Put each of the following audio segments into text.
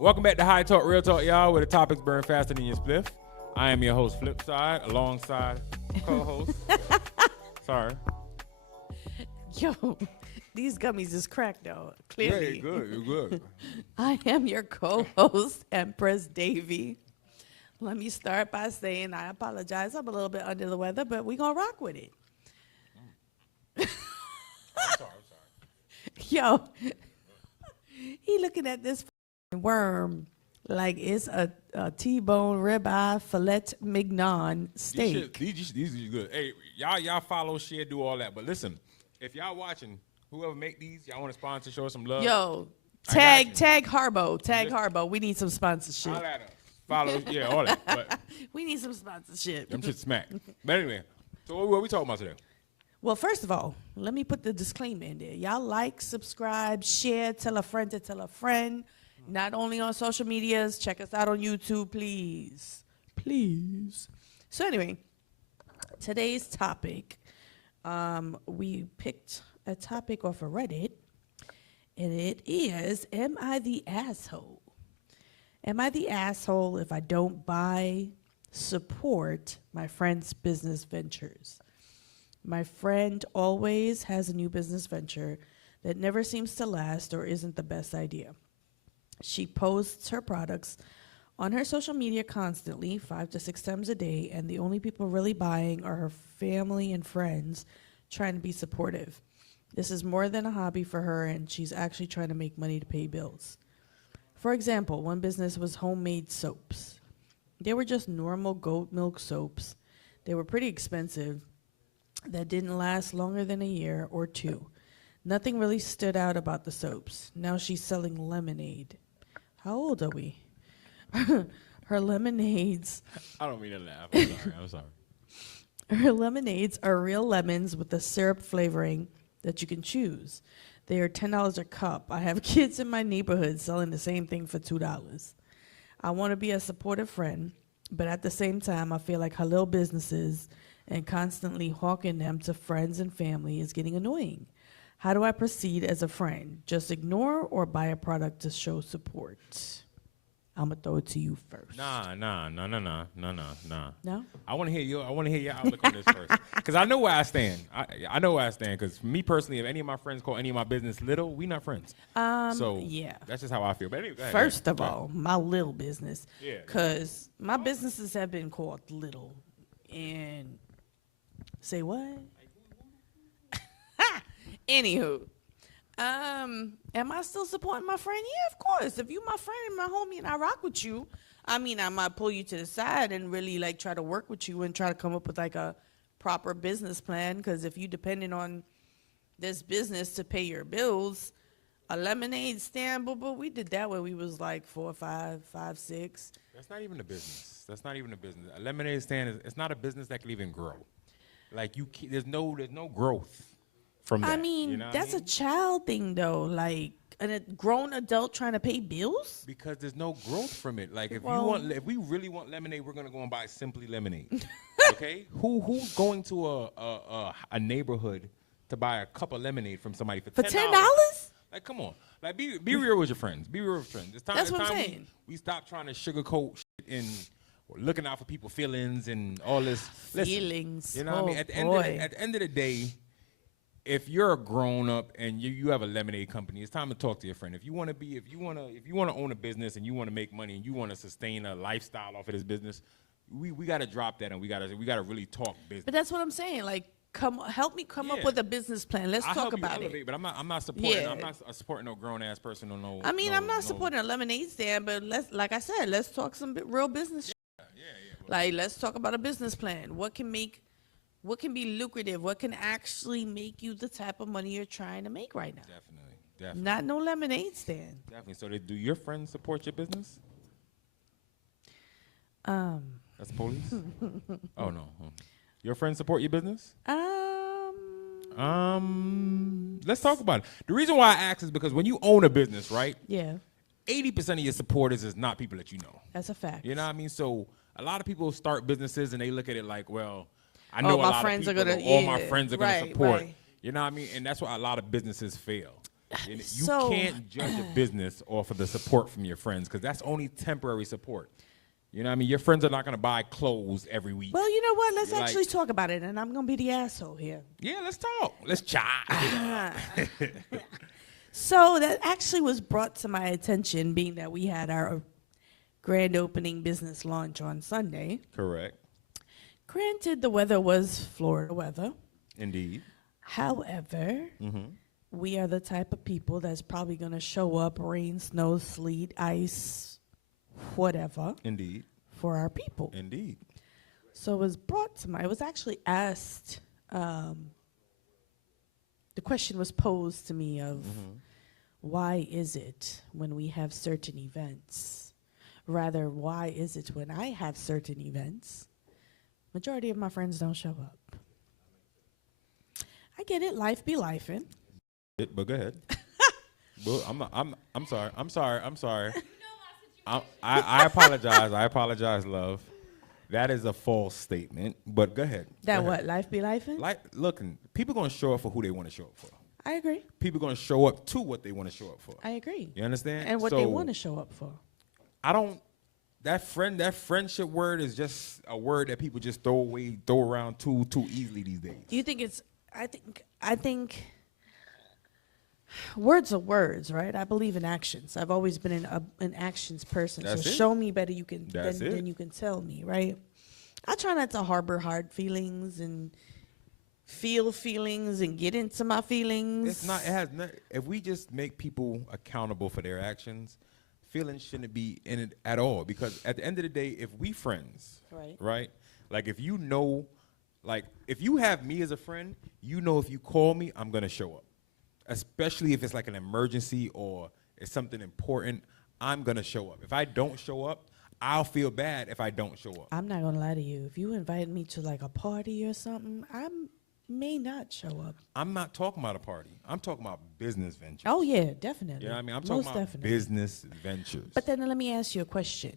Welcome back to High Talk, Real Talk, y'all, where the topics burn faster than your spliff. I am your host, Flipside, alongside co-host. Sorry. Yo, these gummies is cracked, though, clearly. Yeah, you're good. I am your co-host, Empress Davy. Let me start by saying I apologize. I'm a little bit under the weather, but we're going to rock with it. I'm sorry. Yo, he looking at this worm like it's a T-bone ribeye filet mignon steak. These are good. Hey, y'all follow, share, do all that. But listen, if y'all watching, whoever make these, y'all want to sponsor, show us some love. Yo, tag Harbo. Tag Harbo. We need some sponsorship. All that. Follow, yeah, all that. But we need some sponsorship. them shit smack. But anyway, so what we talking about today? Well, first of all, let me put the disclaimer in there. Y'all like, subscribe, share, tell a friend to tell a friend. Not only on social medias, check us out on YouTube, please. Please. So anyway, today's topic, we picked a topic off of Reddit, and it is, am I the asshole? Am I the asshole if I don't support my friend's business ventures? My friend always has a new business venture that never seems to last or isn't the best idea. She posts her products on her social media constantly, 5 to 6 times a day, and the only people really buying are her family and friends trying to be supportive. This is more than a hobby for her, and she's actually trying to make money to pay bills. For example, one business was homemade soaps. They were just normal goat milk soaps. They were pretty expensive. That didn't last longer than a year or two. Nothing really stood out about the soaps. Now she's selling lemonade. How old are we? Her lemonades. I don't mean to laugh. I'm sorry. Her lemonades are real lemons with a syrup flavoring that you can choose. They are $10 a cup. I have kids in my neighborhood selling the same thing for $2. I want to be a supportive friend, but at the same time, I feel like her little businesses and constantly hawking them to friends and family is getting annoying. How do I proceed as a friend? Just ignore or buy a product to show support? I'm gonna throw it to you first. Nah. No? I want to hear your outlook on this first, because I know where I stand. I know where I stand, because me personally, if any of my friends call any of my business little, we not friends. So yeah. that's just how I feel. But anyway, go ahead, First of all, my little business, Yeah. because my businesses have been called little, and say what? Anywho, am I still supporting my friend? Yeah, of course. If you my friend and my homie and I rock with you, I mean, I might pull you to the side and really like try to work with you and try to come up with like a proper business plan. Because if you depending on this business to pay your bills, a lemonade stand, but we did that when we was like 4, 5, 6. That's not even a business. A lemonade stand it's not a business that can even grow. Like there's no growth from that. I mean, you know that's I mean? a child thing though. Like a grown adult trying to pay bills. Because there's no growth from it. Like if we really want lemonade, we're gonna go and buy Simply Lemonade. Okay? Who's going to a neighborhood to buy a cup of lemonade from somebody for $10? Like, come on. Like, be real with your friends. Be real with your friends. That's what I'm saying. We stop trying to sugarcoat shit and looking out for people's feelings and all this. Feelings. Listen, you know what I mean? At the end of the day, if you're a grown up and you have a lemonade company, it's time to talk to your friend. If you want to own a business and you want to make money and you want to sustain a lifestyle off of this business, we got to drop that and we got to really talk business. But that's what I'm saying. Like, help me come up with a business plan. Let's talk about it. But I'm not supporting. Yeah. I'm not supporting no grown ass person or no. I mean, I'm not supporting a lemonade stand, but like I said, let's talk some real business. Yeah. Like, let's talk about a business plan. What can be lucrative? What can actually make you the type of money you're trying to make right now? Definitely. Not no lemonade stand. Definitely. So, do your friends support your business? That's police. Oh no. Your friends support your business? Let's talk about it. The reason why I ask is because when you own a business, right? Yeah. 80% of your supporters is not people that you know. That's a fact. You know what I mean? So a lot of people start businesses and they look at it like, well, I know a lot of people, all my friends are gonna support. Right. You know what I mean? And that's why a lot of businesses fail. You So- can't judge a business off of the support from your friends because that's only temporary support. You know what I mean? Your friends are not going to buy clothes every week. Well, you know what? Let's Like- actually talk about it, and I'm gonna be the asshole here. Yeah, let's talk. Let's chat. So that actually was brought to my attention, being that we had our grand opening business launch on Sunday. Correct. Granted, the weather was Florida weather. Indeed. However, Mm-hmm. we are the type of people that's probably going to show up, rain, snow, sleet, ice, whatever, Indeed. for our people. Indeed. So it was brought to my, it was actually asked, the question was posed to me of why is it when we have certain events, rather why is it when I have certain events, majority of my friends don't show up. I get it, life be lifing. But go ahead. Well, I'm sorry. I apologize. I apologize, love. That is a false statement. But go ahead. That Go what, ahead. life be lifing? Like, looking, people gonna show up for who they want to show up for. I agree. People gonna show up to what they want to show up for. I agree. You understand? And what So, they want to show up for. I don't. That friendship word is just a word that people just throw around too easily these days. Do you think it's, I think words are words, right? I believe in actions. I've always been an actions person. That's so it. show me better That's it. than you can tell me, right? I try not to harbor hard feelings and feel feelings and get into my feelings. It's not. It has not. If we just make people accountable for their actions, feelings shouldn't be in it at all. Because at the end of the day, if we friends, right? Like if you know, like if you have me as a friend, you know if you call me, I'm gonna show up. Especially if it's like an emergency or it's something important, I'm gonna show up. If I don't show up, I'll feel bad if I don't show up. I'm not gonna lie to you. If you invite me to like a party or something, I may not show up. I'm not talking about a party. I'm talking about business ventures. Oh yeah, definitely. You know what I mean? I'm Most talking about definitely. business ventures. But then let me ask you a question.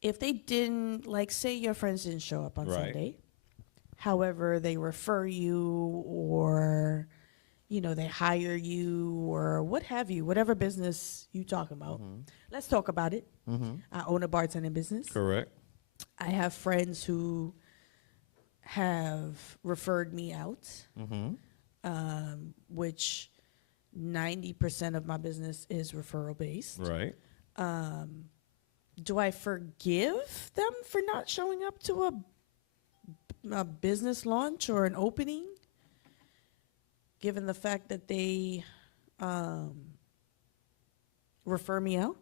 If they didn't, like, say your friends didn't show up on Right. Sunday, however, they refer you or, you know, they hire you or what have you, whatever business you talking about, let's talk about it. I own a bartending business. Correct. I have friends who have referred me out, which 90% of my business is referral based. Right. Do I forgive them for not showing up to a business launch or an opening, given the fact that they refer me out,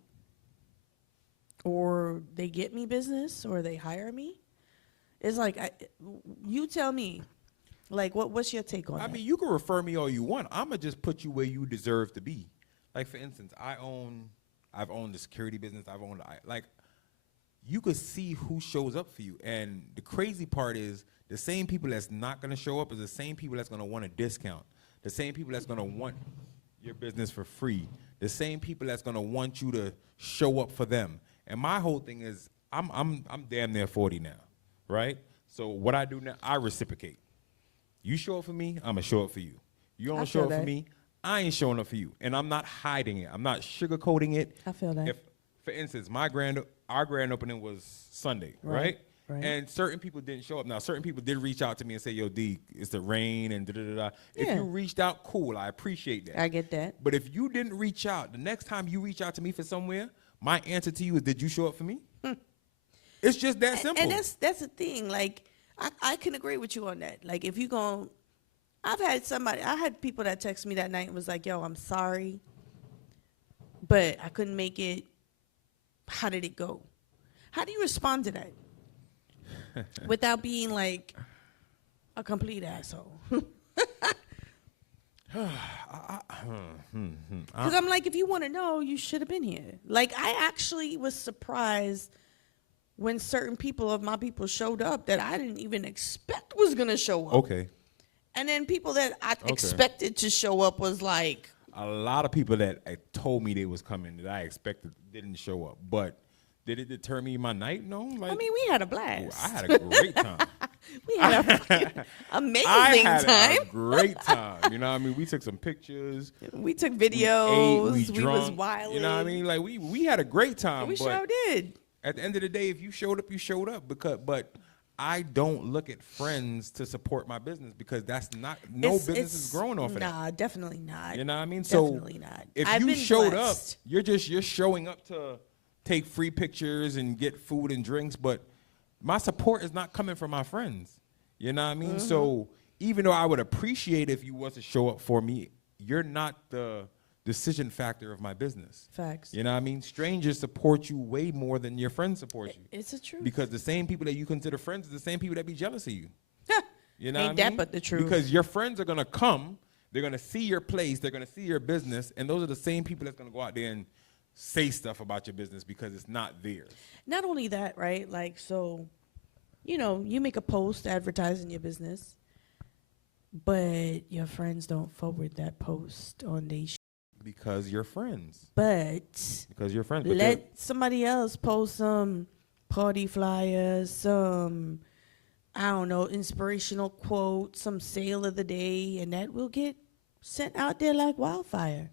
or they get me business, or they hire me? It's like, you tell me, like, what's your take on I that? mean, you can refer me all you want. I'm gonna just put you where you deserve to be. Like for instance, I've owned the security business. Like, you could see who shows up for you. And the crazy part is the same people that's not gonna show up is the same people that's gonna want a discount. The same people that's gonna want your business for free. The same people that's gonna want you to show up for them. And my whole thing is, I'm damn near 40 now, right? So what I do now, I reciprocate. You show up for me, I'm gonna show up for you. You I don't feel show up for that. me, I ain't showing up for you. And I'm not hiding it. I'm not sugarcoating it. I feel that. If, for instance, our grand opening was Sunday, Right, right? right. And certain people didn't show up. Now, certain people did reach out to me and say, "Yo, D, it's the rain and da da da." If Yeah. you reached out, cool. I appreciate that. I get that. But if you didn't reach out, the next time you reach out to me for somewhere, my answer to you is, "Did you show up for me?" It's just that simple. And that's the thing. Like, I can agree with you on that. Like, if you gon', I had people that text me that night and was like, "Yo, I'm sorry, but I couldn't make it. How did it go?" How do you respond to that without being like a complete asshole? Because I'm like, if you want to know, you should have been here. Like, I actually was surprised when certain people of my people showed up that I didn't even expect was going to show up. Okay. And then people that I expected to show up was like, A lot of people that told me they was coming that I expected didn't show up. But did it deter me my night? No. Like, I mean, we had a blast. I had a great time. We had a fucking amazing I had time. a great time. You know what I mean? We took some pictures. We took We videos. ate, We was drunk. wild. You know what I mean? Like we had a great time. We but sure did. at the end of the day, if you showed up, you showed up. But I don't look at friends to support my business because that's not business is growing off of that. Nah, definitely not. You know what I mean? Definitely not. If I've you been showed blessed. up, you're showing up to take free pictures and get food and drinks, but my support is not coming from my friends. You know what I mean? So even though I would appreciate if you was to show up for me, you're not the decision factor of my business. Facts. You know what I mean? Strangers support you way more than your friends support you. It's the truth. Because the same people that you consider friends are the same people that be jealous of you. You know Ain't what I that mean? but the truth. Because your friends are going to come, they're going to see your place, they're going to see your business, and those are the same people that's going to go out there and say stuff about your business because it's not theirs. Not only that, right? Like, so, you know, you make a post advertising your business, but your friends don't forward that post on their Because you're friends. But Because you're friends. But let somebody else post some party flyers, some, I don't know, inspirational quote, some sale of the day, and that will get sent out there like wildfire.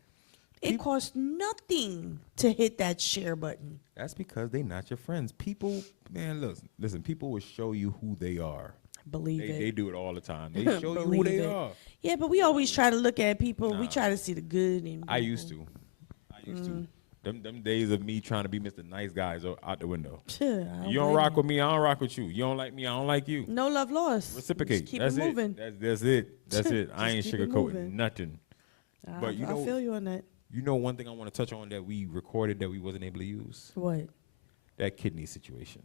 It costs nothing to hit that share button. that's because they're not your friends. People, man, listen, people will show you who they are. Believe it. They do it all the time. They show you who Believe they it. are. Yeah, but we always try to look at people. We Nah. try to see the good in I people. used to. Them days of me trying to be Mr. Nice Guys are out the window. I You don't blame rock you. with me, I don't rock with you. You don't like me, I don't like you. No love lost. Reciprocate. Just keep That's it moving. That's it. That's it. I ain't Just keep it sugarcoating moving. nothing. But you I know, feel you on that. you know one thing I want to touch on that we recorded that we wasn't able to use? What? That kidney situation.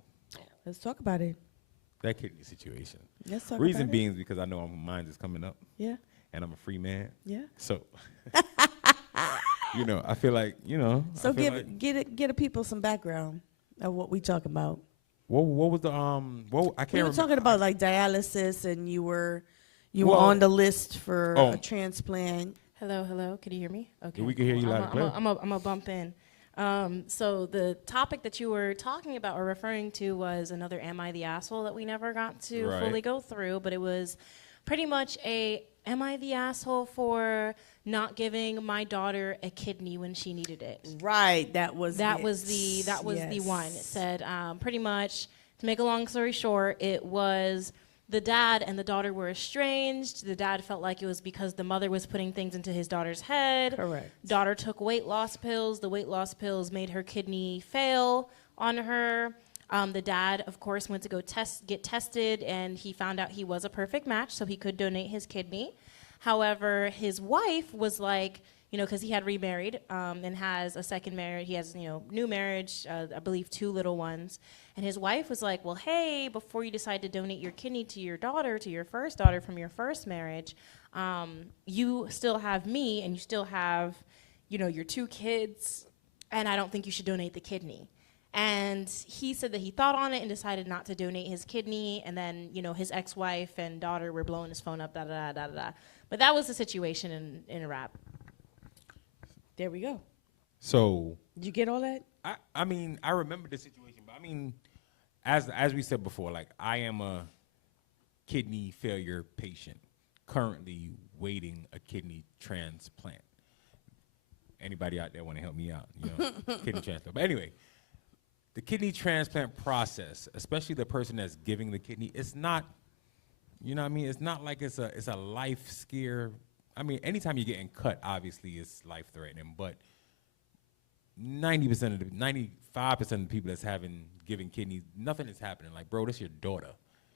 Let's talk about it. That kidney situation. Let's talk Reason about being is because I know mine is coming up it. Yeah, and I'm a free man. yeah. So, you know, I feel like, you know. So I feel like, get the people some background of what we talking about. what was the, I We can't were remember. talking about like dialysis, and you were Well, on the list for oh. a transplant. Hello. Can you hear me? Okay. We can hear you loud and clear. I'm a bump in. So the topic that you were talking about or referring to was another "Am I the asshole?" that we never got to Right. fully go through, but it was pretty much a "Am I the asshole for not giving my daughter a kidney when she needed it?" Right, that was That was the one. It said pretty much, to make a long story short, it was the dad and the daughter were estranged. The dad felt like it was because the mother was putting things into his daughter's head. Correct. Daughter took weight loss pills. The weight loss pills made her kidney fail on her. The dad, of course, went to get tested, and he found out he was a perfect match, so he could donate his kidney. However, his wife was like, you know, because he had remarried and has a second marriage. He has, you know, new marriage, I believe 2 little ones. And his wife was like, well, hey, before you decide to donate your kidney to your daughter, to your first daughter from your first marriage, you still have me and you still have, you know, your 2 kids, and I don't think you should donate the kidney. And he said that he thought on it and decided not to donate his kidney. And then, you know, his ex-wife and daughter were blowing his phone up, da-da-da-da-da. But that was the situation in a wrap. There we go. So, Did you get all that? I mean, I remember the situation, but I mean, as we said before, like I am a kidney failure patient, currently waiting a kidney transplant. Anybody out there want to help me out? You know, kidney transplant. But anyway, the kidney transplant process, especially the person that's giving the kidney, it's not, you know what I mean? It's not like it's a life scare. I mean, anytime you're getting cut, obviously it's life threatening, but 95% of the people that's giving kidneys, nothing is happening. Like, bro, this your daughter.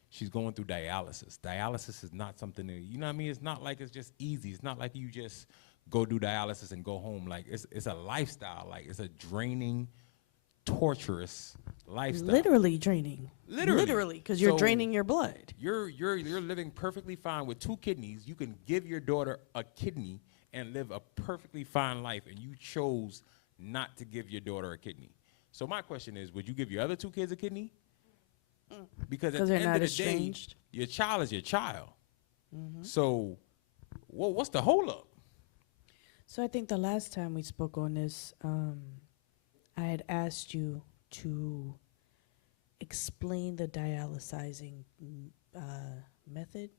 She's going through dialysis. Dialysis is not something that, you know what I mean? It's not like it's just easy. It's not like you just go do dialysis and go home. Like, it's a lifestyle. Like, it's a draining, torturous lifestyle. Literally draining. Literally. because you're So draining your blood. You're living perfectly fine with 2 kidneys. You can give your daughter a kidney and live a perfectly fine life, and you chose not to give your daughter a kidney. So my question is, would you give your other 2 kids a kidney? Because at the they're end not of the estranged. day, your child is your child. So what's the holdup? So I think the last time we spoke on this, I had asked you to explain the dialysizing method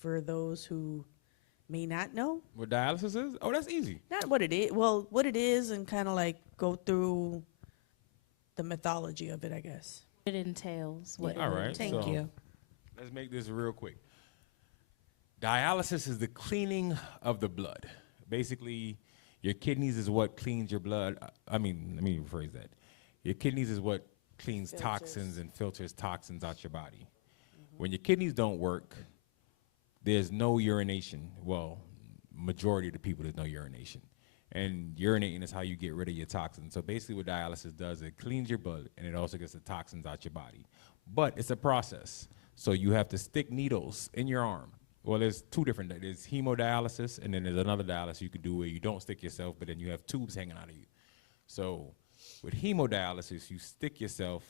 for those who may not know? What dialysis is? Oh, that's easy. Not what it is. Well, what it is, and kind of like go through the mythology of it, I guess. It entails what All right. Thank so you. Let's make this real quick. Dialysis is the cleaning of the blood. Basically, your kidneys is what cleans your blood. Let me rephrase that. Your kidneys is what cleans toxins and filters toxins out your body. When your kidneys don't work, there's no urination. Well, majority of the people, there's no urination. And urinating is how you get rid of your toxins. So basically what dialysis does, it cleans your blood, and it also gets the toxins out your body. But it's a process. So you have to stick needles in your arm. Well, there's two different, there's hemodialysis, and then there's another dialysis you could do where you don't stick yourself, but then you have tubes hanging out of you. So with hemodialysis, you stick yourself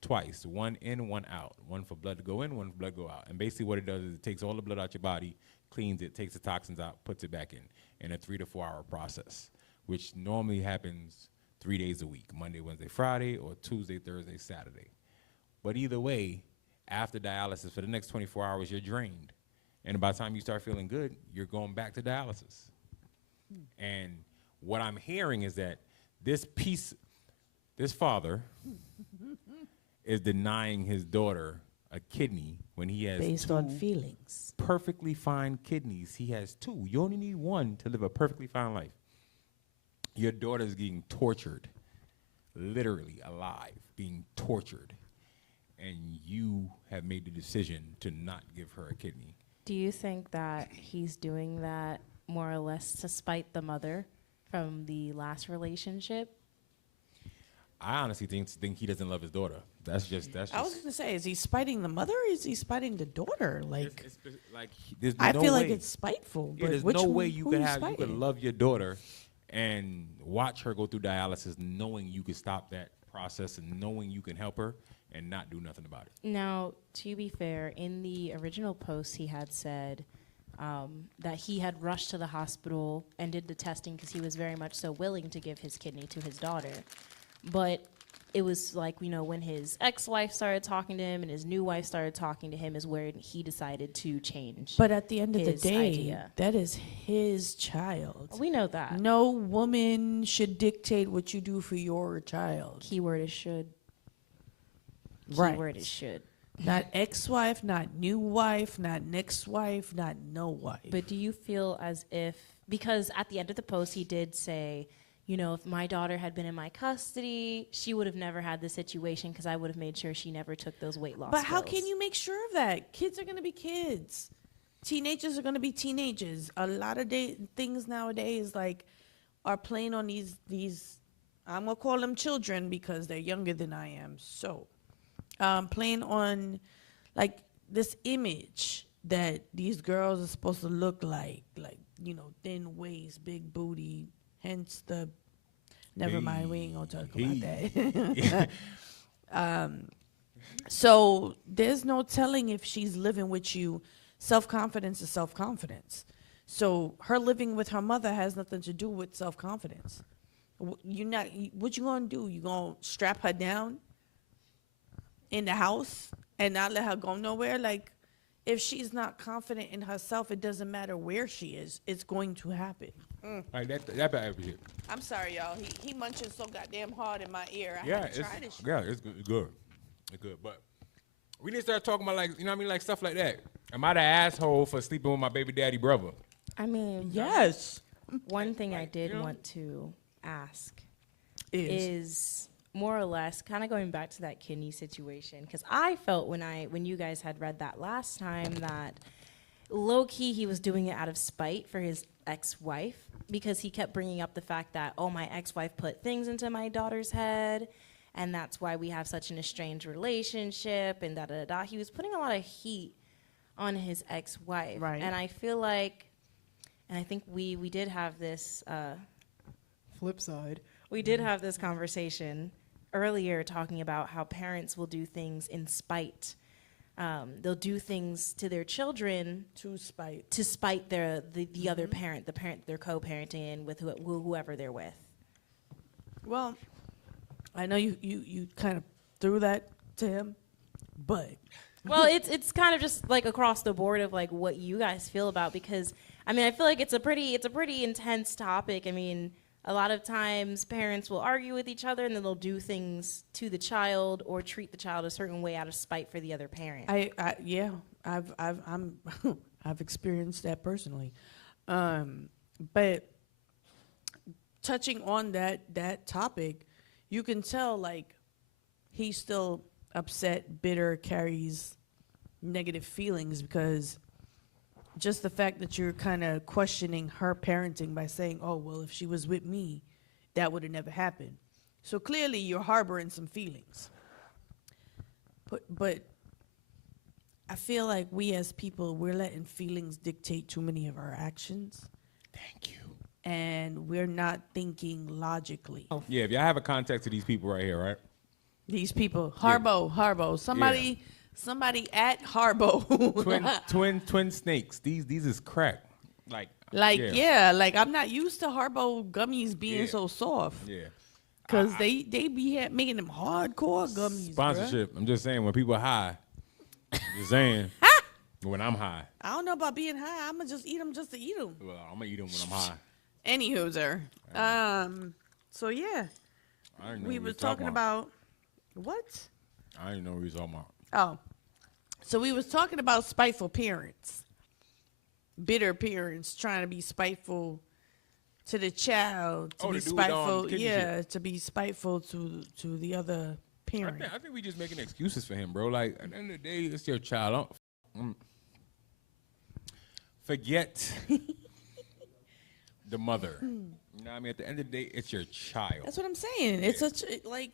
twice, one in, one out. One for blood to go in, one for blood to go out. And basically what it does is it takes all the blood out your body, cleans it, takes the toxins out, puts it back in a 3 to 4 hour process, which normally happens 3 days a week, Monday, Wednesday, Friday, or Tuesday, Thursday, Saturday. But either way, after dialysis, for the next 24 hours, you're drained. And by the time you start feeling good, you're going back to dialysis. And what I'm hearing is that this father is denying his daughter a kidney when he has Based on feelings. perfectly fine kidneys. He has 2. You only need 1 to live a perfectly fine life. Your daughter's getting tortured, literally alive, being tortured. And you have made the decision to not give her a kidney. Do you think that he's doing that more or less to spite the mother from the last relationship? I honestly think he doesn't love his daughter. That's just. I was gonna say, is he spiting the mother or is he spiting the daughter? Like, it's like there's I no feel way. like it's spiteful. Yeah, But there's which no one- way you who could you have you could spiting? love your daughter and watch her go through dialysis, knowing you could stop that process and knowing you can help her and not do nothing about it. Now, to be fair, in the original post, he had said that he had rushed to the hospital and did the testing because he was very much so willing to give his kidney to his daughter. But it was like, when his ex-wife started talking to him and his new wife started talking to him is where he decided to change. But at the end of the his day, idea. that is his child. We know that. No woman should dictate what you do for your child. Keyword is should. Right. Keyword is should. Not ex-wife, not new wife, not next wife, not no wife. But do you feel as if, because at the end of the post he did say, if my daughter had been in my custody, she would have never had this situation because I would have made sure she never took those weight loss But how pills. can you make sure of that? Kids are going to be kids. Teenagers are going to be teenagers. A lot of things nowadays are playing on these I'm going to call them children because they're younger than I am. So, playing on this image that these girls are supposed to look like thin waist, big booty, hence the never mind, we ain't gonna talk about that. So there's no telling if she's living with you. Self-confidence is self-confidence. So her living with her mother has nothing to do with self-confidence. What you gonna do? You gonna strap her down in the house and not let her go nowhere? If she's not confident in herself, it doesn't matter where she is. It's going to happen. Like that bad shit. I'm sorry, y'all. He munching so goddamn hard in my ear. I Yeah, had to try this shit. yeah, it's good. It's good. But we need to start talking about stuff like that. Am I the asshole for sleeping with my baby daddy brother? I mean, Yes. one thing I did want to ask Is. is more or less kind of going back to that kidney situation, because I felt when you guys had read that last time that low-key he was doing it out of spite for his ex-wife, because he kept bringing up the fact that, my ex-wife put things into my daughter's head and that's why we have such an estranged relationship and da-da-da-da. He was putting a lot of heat on his ex-wife. Right. And I feel like, and I think we did have this flip side. We did have this conversation earlier talking about how parents will do things in spite. They'll do things to their children To spite. to spite the other parent, the parent they're co-parenting with, whoever they're with. Well, I know you kind of threw that to him, but Well, it's kind of just like across the board of like what you guys feel about, because I mean I feel like it's a pretty intense topic. I mean, a lot of times parents will argue with each other and then they'll do things to the child or treat the child a certain way out of spite for the other parent. I've experienced that personally, but touching on that topic, you can tell like he's still upset, bitter, carries negative feelings, because just the fact that you're kind of questioning her parenting by saying, oh, well, if she was with me, that would have never happened. So clearly you're harboring some feelings. But I feel like we as people, we're letting feelings dictate too many of our actions. Thank you. And we're not thinking logically. Yeah, if y'all have a contact to these people right here, right? These people, Harbo, somebody at Harbo. twin snakes. These is crack. Like like I'm not used to Harbo gummies being so soft. Yeah. Cause they be making them hardcore gummies. Sponsorship. Bruh. I'm just saying when people are high. Just saying. When I'm high. I don't know about being high. I'ma just eat them just to eat them. Well, I'm gonna eat them when I'm high. Anywho, sir. So yeah, we was talking about what? I didn't know what we was talking about. Oh, so we was talking about spiteful parents, bitter parents trying to be spiteful to the child, to be spiteful, to be spiteful to the other parent. I think we just making excuses for him, bro. Like at the end of the day, it's your child. Forget the mother. You know what I mean? At the end of the day, it's your child. That's what I'm saying. Yeah. It's such like.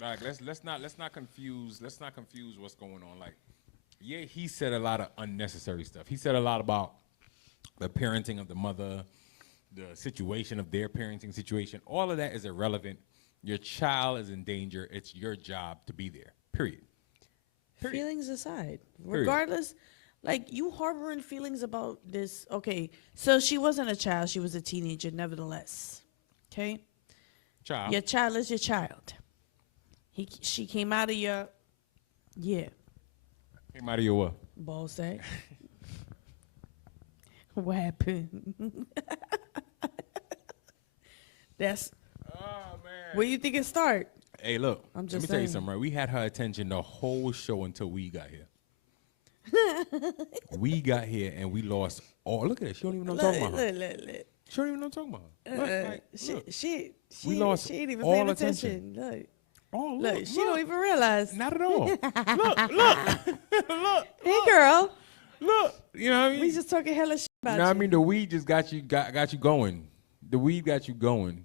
Like let's not confuse what's going on. Like, yeah, he said a lot of unnecessary stuff. He said a lot about the parenting of the mother, the situation of their parenting situation. All of that is irrelevant. Your child is in danger. It's your job to be there. Period. Feelings aside, regardless, like you harboring feelings about this. Okay, so she wasn't a child; she was a teenager. Nevertheless, okay, child. Your child is your child. She came out of your, Came out of your what? Ball sack. What happened? That's. Oh man. Where you think it start? Hey, look. I'm just let me saying. tell you something. Right, we had her attention the whole show until we got here. We got here and we lost all. Look at it. She don't even know what I'm talking about. Her. She don't even know what I'm talking about. We lost she ain't even all paying attention. Look. Oh, Look, she don't even realize. Not at all. look. Hey, girl. Look. You know what I mean? We just talking hella shit about you. Know what I mean? The weed just got you going. The weed got you going.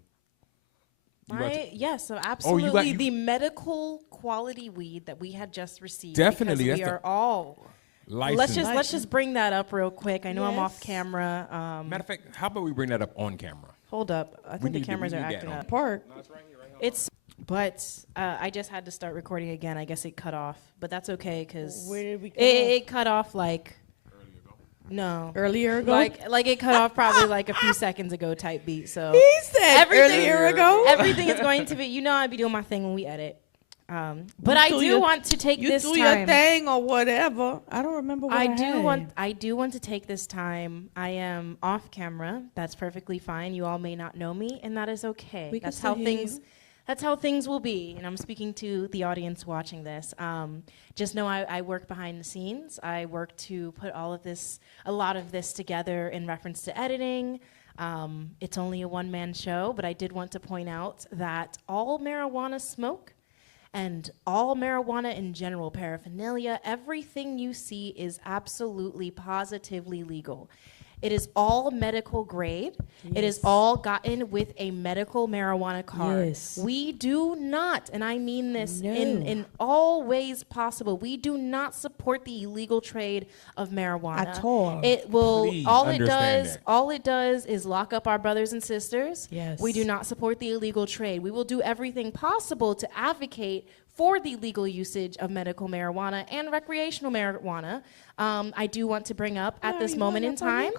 Yes, so absolutely. The medical quality weed that we had just received. Definitely. We are all licensed. Let's just bring that up real quick. I know I'm off camera. Matter of fact, how about we bring that up on camera? Hold up. I think the cameras are acting up. Park. No, it's right here. But I just had to start recording again. I guess it cut off, but that's okay because it cut off like earlier ago. Like it cut off probably like a few seconds ago type beat. So he said earlier ago. Everything is going to be. I'd be doing my thing when we edit. But I do want to take this time. You do your thing or whatever. I don't remember what I do want to take this time. I am off camera. That's perfectly fine. You all may not know me, and that is okay. That's how things will be. And I'm speaking to the audience watching this. Just know I work behind the scenes. I work to put a lot of this together in reference to editing. It's only a one-man show, but I did want to point out that all marijuana smoke and all marijuana in general, paraphernalia, everything you see is absolutely positively legal. It is all medical grade. Yes. It is all gotten with a medical marijuana card. Yes. We do not, and I mean this in all ways possible, we do not support the illegal trade of marijuana. At all. It will Please all it does is lock up our brothers and sisters. Yes. We do not support the illegal trade. We will do everything possible to advocate for the legal usage of medical marijuana and recreational marijuana. I do want to bring up at this moment in time,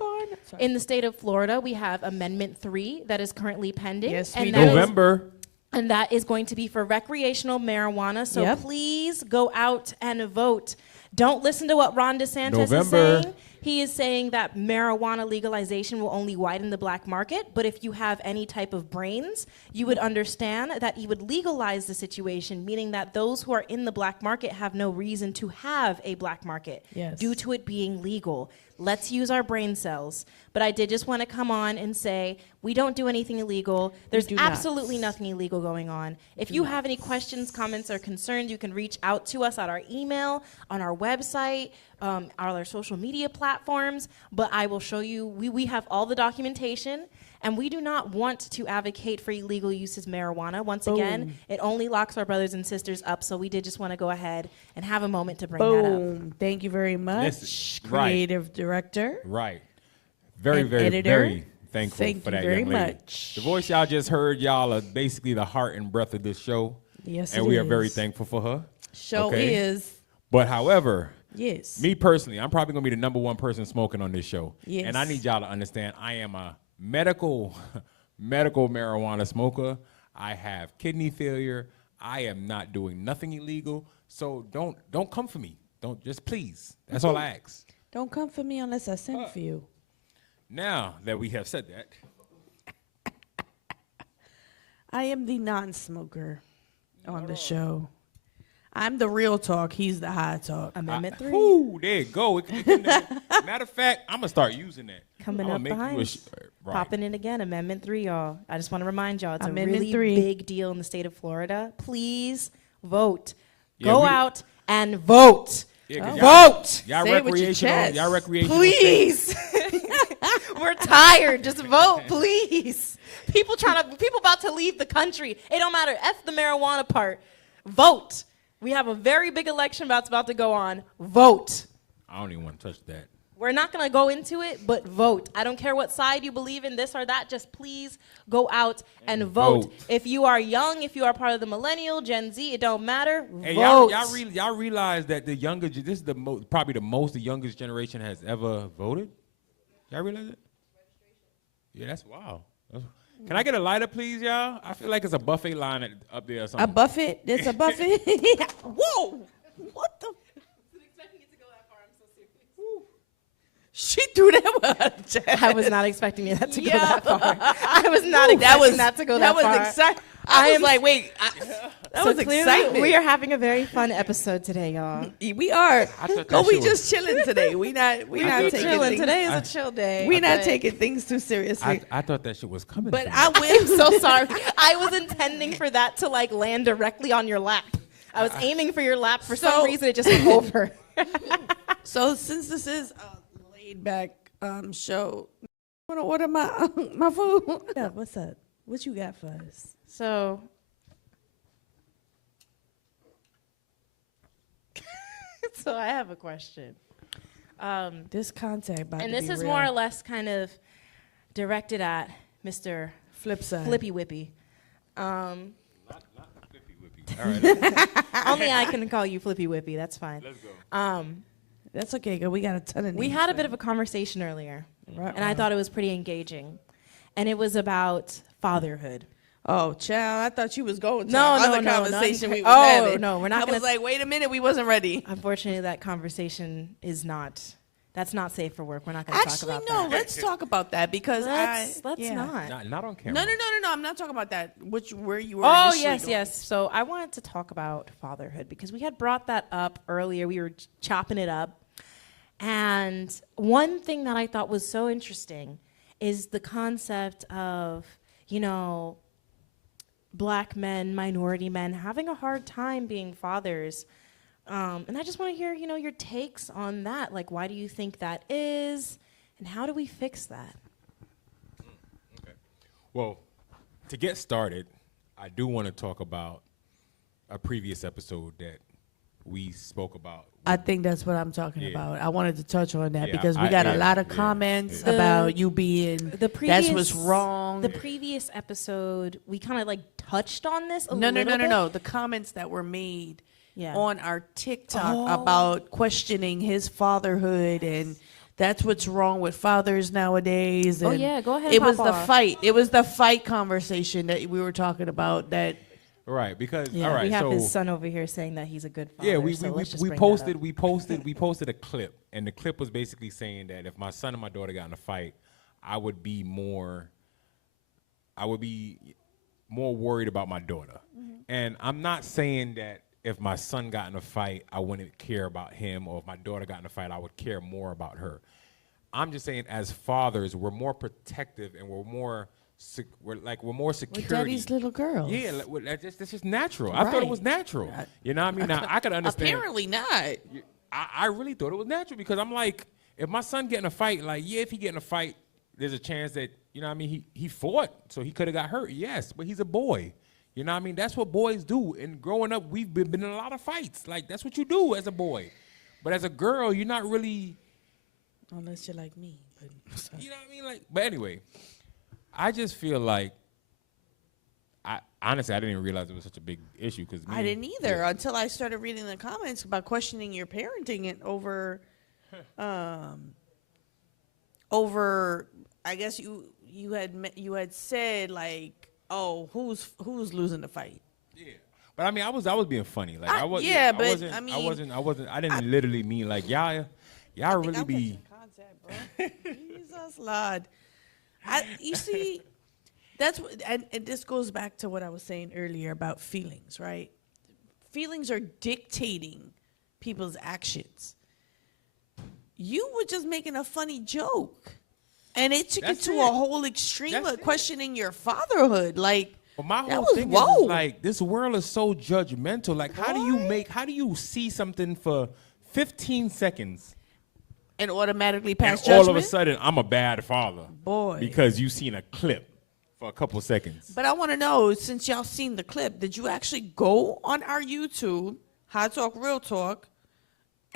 in the state of Florida, we have Amendment 3 that is currently pending. Yes, and November. And that is going to be for recreational marijuana. So please go out and vote. Don't listen to what Ron DeSantis is saying. He is saying that marijuana legalization will only widen the black market, but if you have any type of brains, you would understand that he would legalize the situation, meaning that those who are in the black market have no reason to have a black market due to it being legal. Let's use our brain cells. But I did just want to come on and say, we don't do anything illegal. There's absolutely nothing illegal going on. If you have any questions, comments, or concerns, you can reach out to us at our email, on our website, on our social media platforms. But I will show you, we have all the documentation, and we do not want to advocate for illegal uses of marijuana. Once again, it only locks our brothers and sisters up, so we did just want to go ahead and have a moment to bring that up. Thank you very much, creative director. Right. Very, very, editor. very thankful Thank for you that very young lady. much. The voice y'all just heard, y'all are basically the heart and breath of this show. Yes, and we are very thankful for her. Is. But however, yes, me personally, I'm probably gonna be the #1 person smoking on this show. Yes. And I need y'all to understand, I am a medical marijuana smoker. I have kidney failure. I am not doing nothing illegal. So don't come for me. Don't, just please. That's all I ask. Don't come for me unless I send for you. Now that we have said that, I am the non-smoker on the show. I'm the real talk. He's the high talk. Amendment 3. Ooh, there you go. Matter of fact, I'm gonna start using that. Coming up behind. Popping in again, Amendment 3, y'all. I just want to remind y'all, it's Amendment a really 3. big deal in the state of Florida. Please vote. Go out and vote. Vote. Y'all Say it with your recreational. chest. Y'all recreational. Please. We're tired. Just vote, please. People about to leave the country. It don't matter. F the marijuana part. Vote. We have a very big election that's about to go on. Vote. I don't even want to touch that. We're not going to go into it, but vote. I don't care what side you believe in, this or that. Just please go out and vote. If you are young, if you are part of the millennial, Gen Z, it don't matter. Hey, vote. y'all realize that the younger, this is probably the most the youngest generation has ever voted? Y'all realize it? Yeah, that's wow. Can I get a lighter, please, y'all? I feel like it's a buffet line up there or something. A buffet? There's a buffet? Whoa! What the? She threw that one out of the chest. I was not expecting that to go that far. I was not expecting that to go that far. That was exciting. I was like, wait. That was exciting. We are having a very fun episode today, y'all. We are. But we just chilling today. We not taking chilling. things. Today is a chill day. We're not taking things too seriously. I thought that shit was coming. But I'm so sorry. I was intending for that to like land directly on your lap. I was aiming for your lap. For some reason, it just went over. So since this is a laid back show, I want to order my food. Yeah, what's up? What you got for us? So I have a question. This contact about and to this be is real. more or less kind of directed at Mr. Flipside. Flippy Whippy. not Flippy Whippy. All right. Only I can call you Flippy Whippy. That's fine. Let's go. That's okay, girl. We got a ton of We names, had a bit of a conversation earlier, and I thought it was pretty engaging. And it was about fatherhood. Oh, child, I thought you was going to No, other no, conversation not we was having. No, we're not I gonna was like, wait a minute, we wasn't ready. Unfortunately, that conversation is not. That's not safe for work. We're not going to talk Actually, about no, that. let's talk about that because Let's yeah. not. Not on camera. No, I'm not talking about that. Where you were Oh, initially going. yes. So I wanted to talk about fatherhood because we had brought that up earlier. We were chopping it up. And one thing that I thought was so interesting is the concept of, black men, minority men having a hard time being fathers. And I just want to hear, your takes on that. Like, why do you think that is? And how do we fix that? Okay. Well, to get started, I do want to talk about a previous episode that we spoke about. I think that's what I'm talking about. I wanted to touch on that because we I got a lot of comments about you being that's what's wrong. The previous episode, we kind of like touched on this a little bit. No. The comments that were made on our TikTok about questioning his fatherhood and that's what's wrong with fathers nowadays. Oh and yeah, go ahead. It and was pop the off. fight. It was the fight conversation that we were talking about. That Right, because Yeah. all right, We have so his son over here saying that he's a good father. yeah, we so let's just we bring posted that up. we posted a clip, and the clip was basically saying that if my son and my daughter got in a fight, I would be more worried about my daughter. And I'm not saying that if my son got in a fight, I wouldn't care about him, or if my daughter got in a fight, I would care more about her. I'm just saying, as fathers, we're more protective and we're more we're security. daddy's little girls. Yeah, that's just natural. I thought it was Right. natural. You know what I mean? Now I could understand. Apparently not. I really thought it was natural because I'm like, if my son get in a fight, like, yeah, if he get in a fight, there's a chance that, you know what I mean, he fought, so he could have got hurt, yes, but he's a boy. You know what I mean? That's what boys do. And growing up, we've been in a lot of fights. Like, that's what you do as a boy. But as a girl, you're not really, Unless you're like me. But you know what I mean? Like, but anyway, I just feel like, honestly, I didn't even realize it was such a big issue. Cause I didn't either until I started reading the comments about questioning your parenting and over, I guess you had said like, oh, who's losing the fight? Yeah. But I mean, I was being funny. Like, I wasn't. yeah, I but, wasn't. I I mean, wasn't. I didn't literally mean like y'all really I'm be. catching concept, bro. Jesus, Lord. You see, that's what, and this goes back to what I was saying earlier about feelings, right? Feelings are dictating people's actions. You were just making a funny joke, and it took That's it to it. a whole extreme That's of it. questioning your fatherhood. Like, But my that whole was thing whoa. is like, this world is so judgmental. Like, how do you see something for 15 seconds and automatically and pass all judgment? of a sudden I'm a bad father? Boy. Because you seen a clip for a couple seconds. But I want to know, since y'all seen the clip, did you actually go on our YouTube, Hot Talk, Real Talk,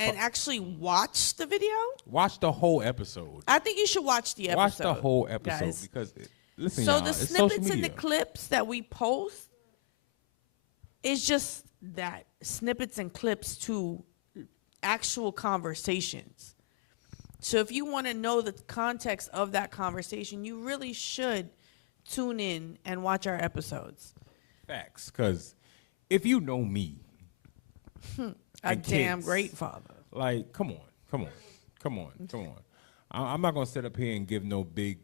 and actually watch the video? Watch the whole episode. I think you should watch the episode. Watch the whole episode guys. because listen, So y'all, the it's social snippets and the media. clips that we post is just that, snippets and clips to actual conversations. So if you want to know the context of that conversation, you really should tune in and watch our episodes. Facts, because if you know me, A and damn kids, great father. like, come on. I'm not gonna sit up here and give no big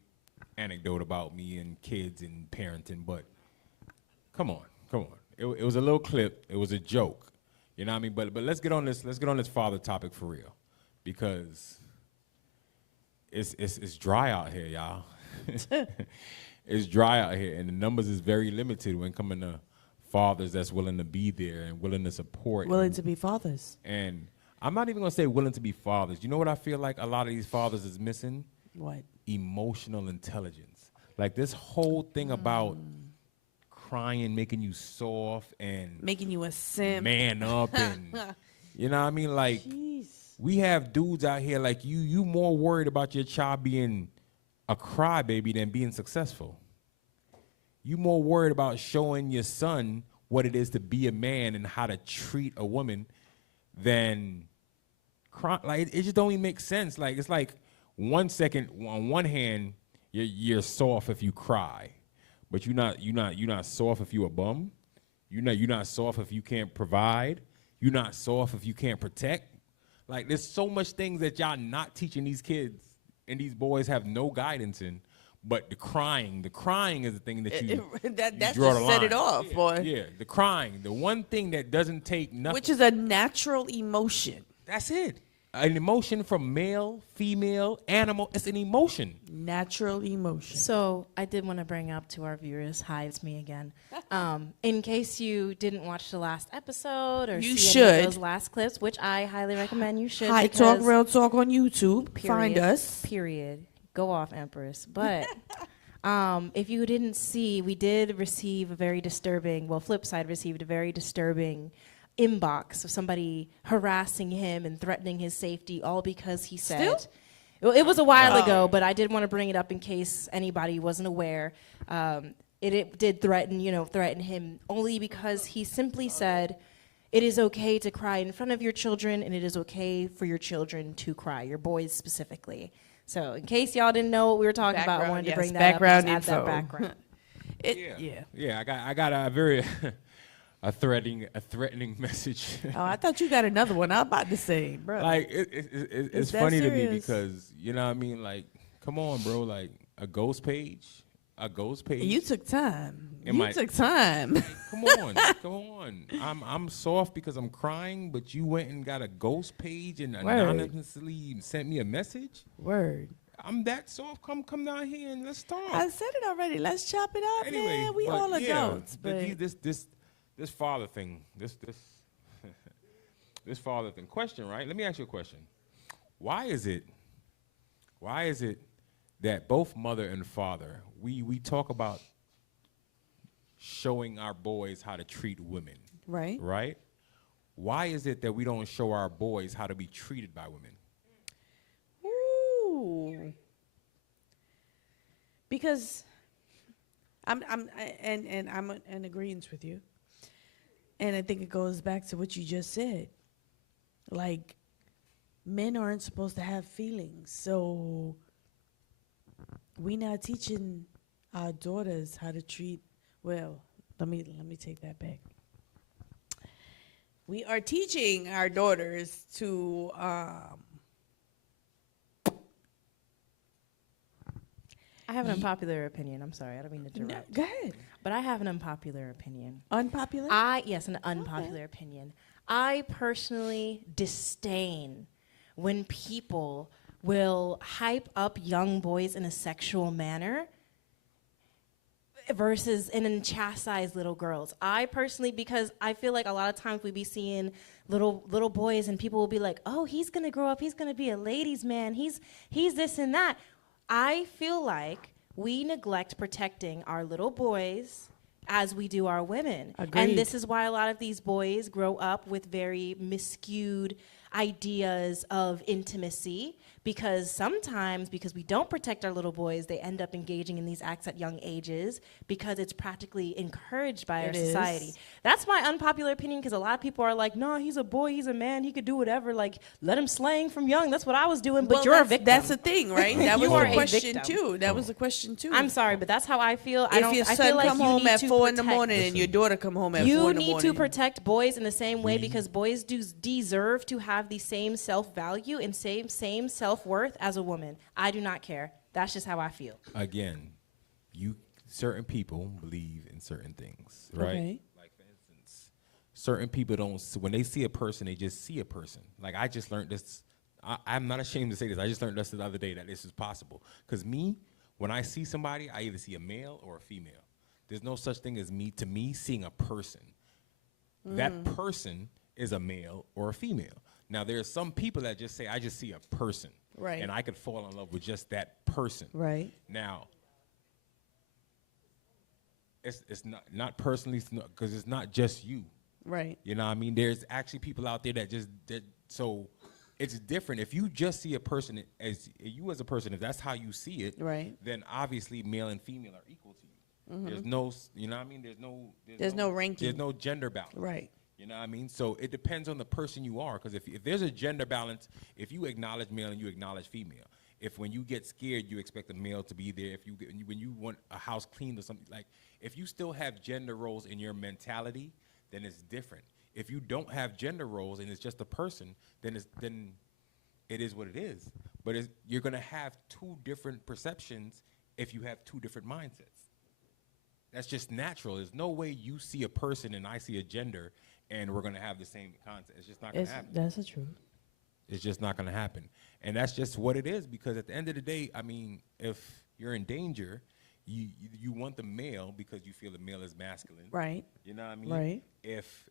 anecdote about me and kids and parenting, but come on. It was a little clip. It was a joke. You know what I mean? But let's get on this father topic for real, because it's dry out here, y'all. It's dry out here, and the numbers is very limited when coming to fathers that's willing to be there and willing to support. Willing to be fathers. And I'm not even gonna say willing to be fathers. You know what I feel like a lot of these fathers is missing? What? Emotional intelligence. Like this whole thing about crying, making you soft and Making you a simp. man up, and you know what I mean? Like, Jeez. we have dudes out here like you more worried about your child being a crybaby than being successful. You more worried about showing your son what it is to be a man and how to treat a woman than cry. Like, it just don't even make sense. Like, it's like 1 second, on one hand, you're soft if you cry, but you're not soft if you a bum. You're not soft if you can't provide. You're not soft if you can't protect. Like, there's so much things that y'all not teaching these kids, and these boys have no guidance in. But the crying is the thing that you That draw just the set line. it off, boy. Yeah, the crying, the one thing that doesn't take nothing. Which is a natural emotion. That's it. An emotion from male, female, animal. It's an emotion. Natural emotion. So I did want to bring up to our viewers, hi, it's me again. In case you didn't watch the last episode or You see any should. of those last clips, which I highly recommend you should. High Talk, because Real Talk on YouTube. Find period, us. Period. Go off, Empress. But if you didn't see, we did receive a very disturbing, Flipside received a very disturbing inbox of somebody harassing him and threatening his safety, all because he said. Still? Well, it was a while ago, but I did want to bring it up in case anybody wasn't aware. It did threaten him only because he simply said, it is okay to cry in front of your children, and it is okay for your children to cry, your boys specifically. So in case y'all didn't know what we were talking about, I wanted to bring that background up and just add that info. background. Yeah, I got a very a threatening message. Oh, I thought you got another one. I was about to say, bro. Like it's that funny to me serious? because you know what I mean. Like, come on, bro. Like a ghost page. You took time. Am You I- took time. Come on. I'm soft because I'm crying, but you went and got a ghost page and Word. anonymously sent me a message. Word. I'm that soft. Come down here and let's talk. I said it already. Let's chop it up, Anyway, man. We but all yeah, adults. But this father thing, this this father thing. Question, right? Let me ask you a question. Why is it that both mother and father, we talk about showing our boys how to treat women, right. right? Why is it that we don't show our boys how to be treated by women? Ooh. Because I'm in agreement with you. And I think it goes back to what you just said. Like, men aren't supposed to have feelings. So we not teaching our daughters how to treat, well, let me take that back. We are teaching our daughters to I have an unpopular opinion. I'm sorry, I don't mean to interrupt. go ahead. But I have an unpopular opinion. Unpopular? Yes, an unpopular opinion. I personally disdain when people will hype up young boys in a sexual manner versus and chastise little girls. I personally, because I feel like a lot of times we be seeing little boys and people will be like, oh, he's gonna grow up, he's gonna be a ladies' man, he's this and that. I feel like we neglect protecting our little boys as we do our women. Agreed. And this is why a lot of these boys grow up with very miscued ideas of intimacy, because sometimes, because we don't protect our little boys, they end up engaging in these acts at young ages because it's practically encouraged by our society. That's my unpopular opinion, because a lot of people are like, no, he's a boy, he's a man, he could do whatever, like, let him slang from young. That's what I was doing, but you're a victim. That's the thing, right? That was You are the a question, victim. too. That was the question, too. I'm sorry, but that's how I feel. If your I son feel like come you home need at to 4 in the protect- morning and your daughter come home at 4 You in the need morning. to protect boys in the same way, because boys do deserve to have the same self-value and same self-worth as a woman. I do not care. That's just how I feel. Again, certain people believe in certain things, right? Okay. Like, for instance, certain people don't, when they see a person, they just see a person. Like, I just learned this. I'm not ashamed to say this. I just learned this the other day, that this is possible. Because when I see somebody, I either see a male or a female. There's no such thing as to me seeing a person. That person is a male or a female. Now, there are some people that just say, I just see a person. Right. And I could fall in love with just that person. Right. Now, it's not personally, because it's not just you. Right. You know what I mean? There's actually people out there so it's different. If you just see a person as you as a person, if that's how you see it, Right. then obviously male and female are equal to you. There's no, you know what I mean? There's no ranking. There's no gender balance. Right. You know what I mean? So it depends on the person you are, because if there's a gender balance, if you acknowledge male and you acknowledge female, if when you get scared you expect a male to be there, when you want a house cleaned or something, like, if you still have gender roles in your mentality, then it's different. If you don't have gender roles and it's just a person, then it is what it is. But you're gonna have two different perceptions if you have two different mindsets. That's just natural. There's no way you see a person and I see a gender and we're gonna have the same concept. It's just not gonna happen. That's the truth. It's just not gonna happen. And that's just what it is, because at the end of the day, I mean, if you're in danger, you want the male because you feel the male is masculine. Right. You know what I mean? Right.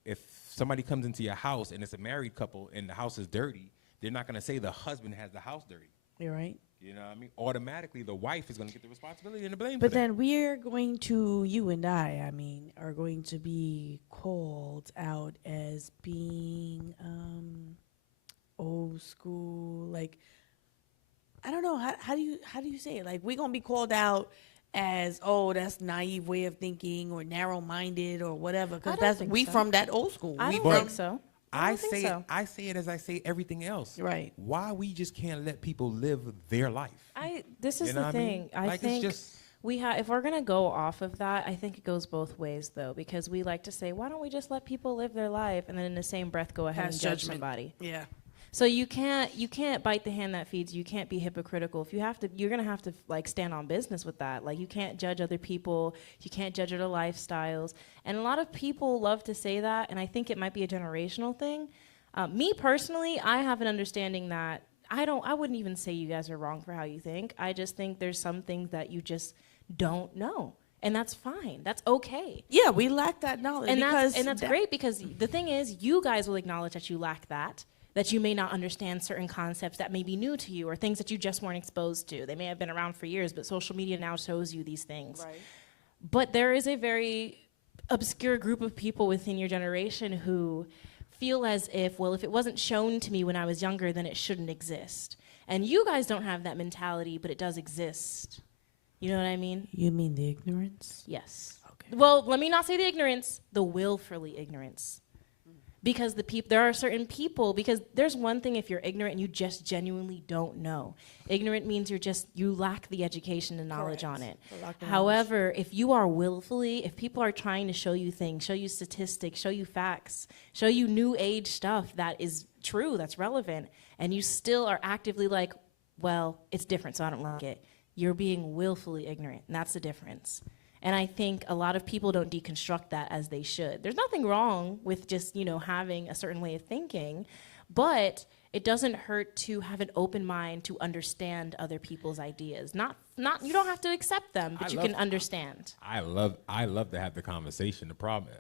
If somebody comes into your house and it's a married couple and the house is dirty, they're not gonna say the husband has the house dirty. You're right. You know what I mean? Automatically, the wife is going to get the responsibility and the blame. But for that. then we're going to, you and I mean, are going to be called out as being old school. Like, I don't know, how do you say it? Like, we're gonna be called out as, oh, that's naive way of thinking or narrow-minded or whatever, I because don't that's think we so. from that old school. I We don't from think so. I don't think so. I say it as I say everything else. Right. Why we just can't let people live their life? This is You know the what I mean? thing. I Like, it's think just- we have, if we're gonna go off of that, I think it goes both ways though, because we like to say, why don't we just let people live their life, and then in the same breath go ahead Pass and judge judgment. somebody. Yeah. So you can't bite the hand that feeds you. You can't be hypocritical. If you have to, you're gonna have to like stand on business with that. Like you can't judge other people. You can't judge other lifestyles. And a lot of people love to say that, and I think it might be a generational thing. Me personally, I have an understanding that I wouldn't even say you guys are wrong for how you think. I just think there's some things that you just don't know. And that's fine. That's okay. Yeah, we lack that knowledge. And because that's great, because the thing is, you guys will acknowledge that you lack that you may not understand certain concepts that may be new to you or things that you just weren't exposed to. They may have been around for years, but social media now shows you these things. Right. But there is a very obscure group of people within your generation who feel as if, well, if it wasn't shown to me when I was younger, then it shouldn't exist. And you guys don't have that mentality, but it does exist. You know what I mean? You mean the ignorance? Yes. Okay. Well, let me not say the ignorance, the willfully ignorance. Because there are certain people, because there's one thing if you're ignorant and you just genuinely don't know. Ignorant means you lack the education and knowledge on it. However, if you are willfully, if people are trying to show you things, show you statistics, show you facts, show you new age stuff that is true, that's relevant, and you still are actively like, well, it's different, so I don't like it. You're being willfully ignorant, and that's the difference. And I think a lot of people don't deconstruct that as they should. There's nothing wrong with just, having a certain way of thinking, but it doesn't hurt to have an open mind to understand other people's ideas. Not you don't have to accept them, but you can understand. I love to have the conversation. The problem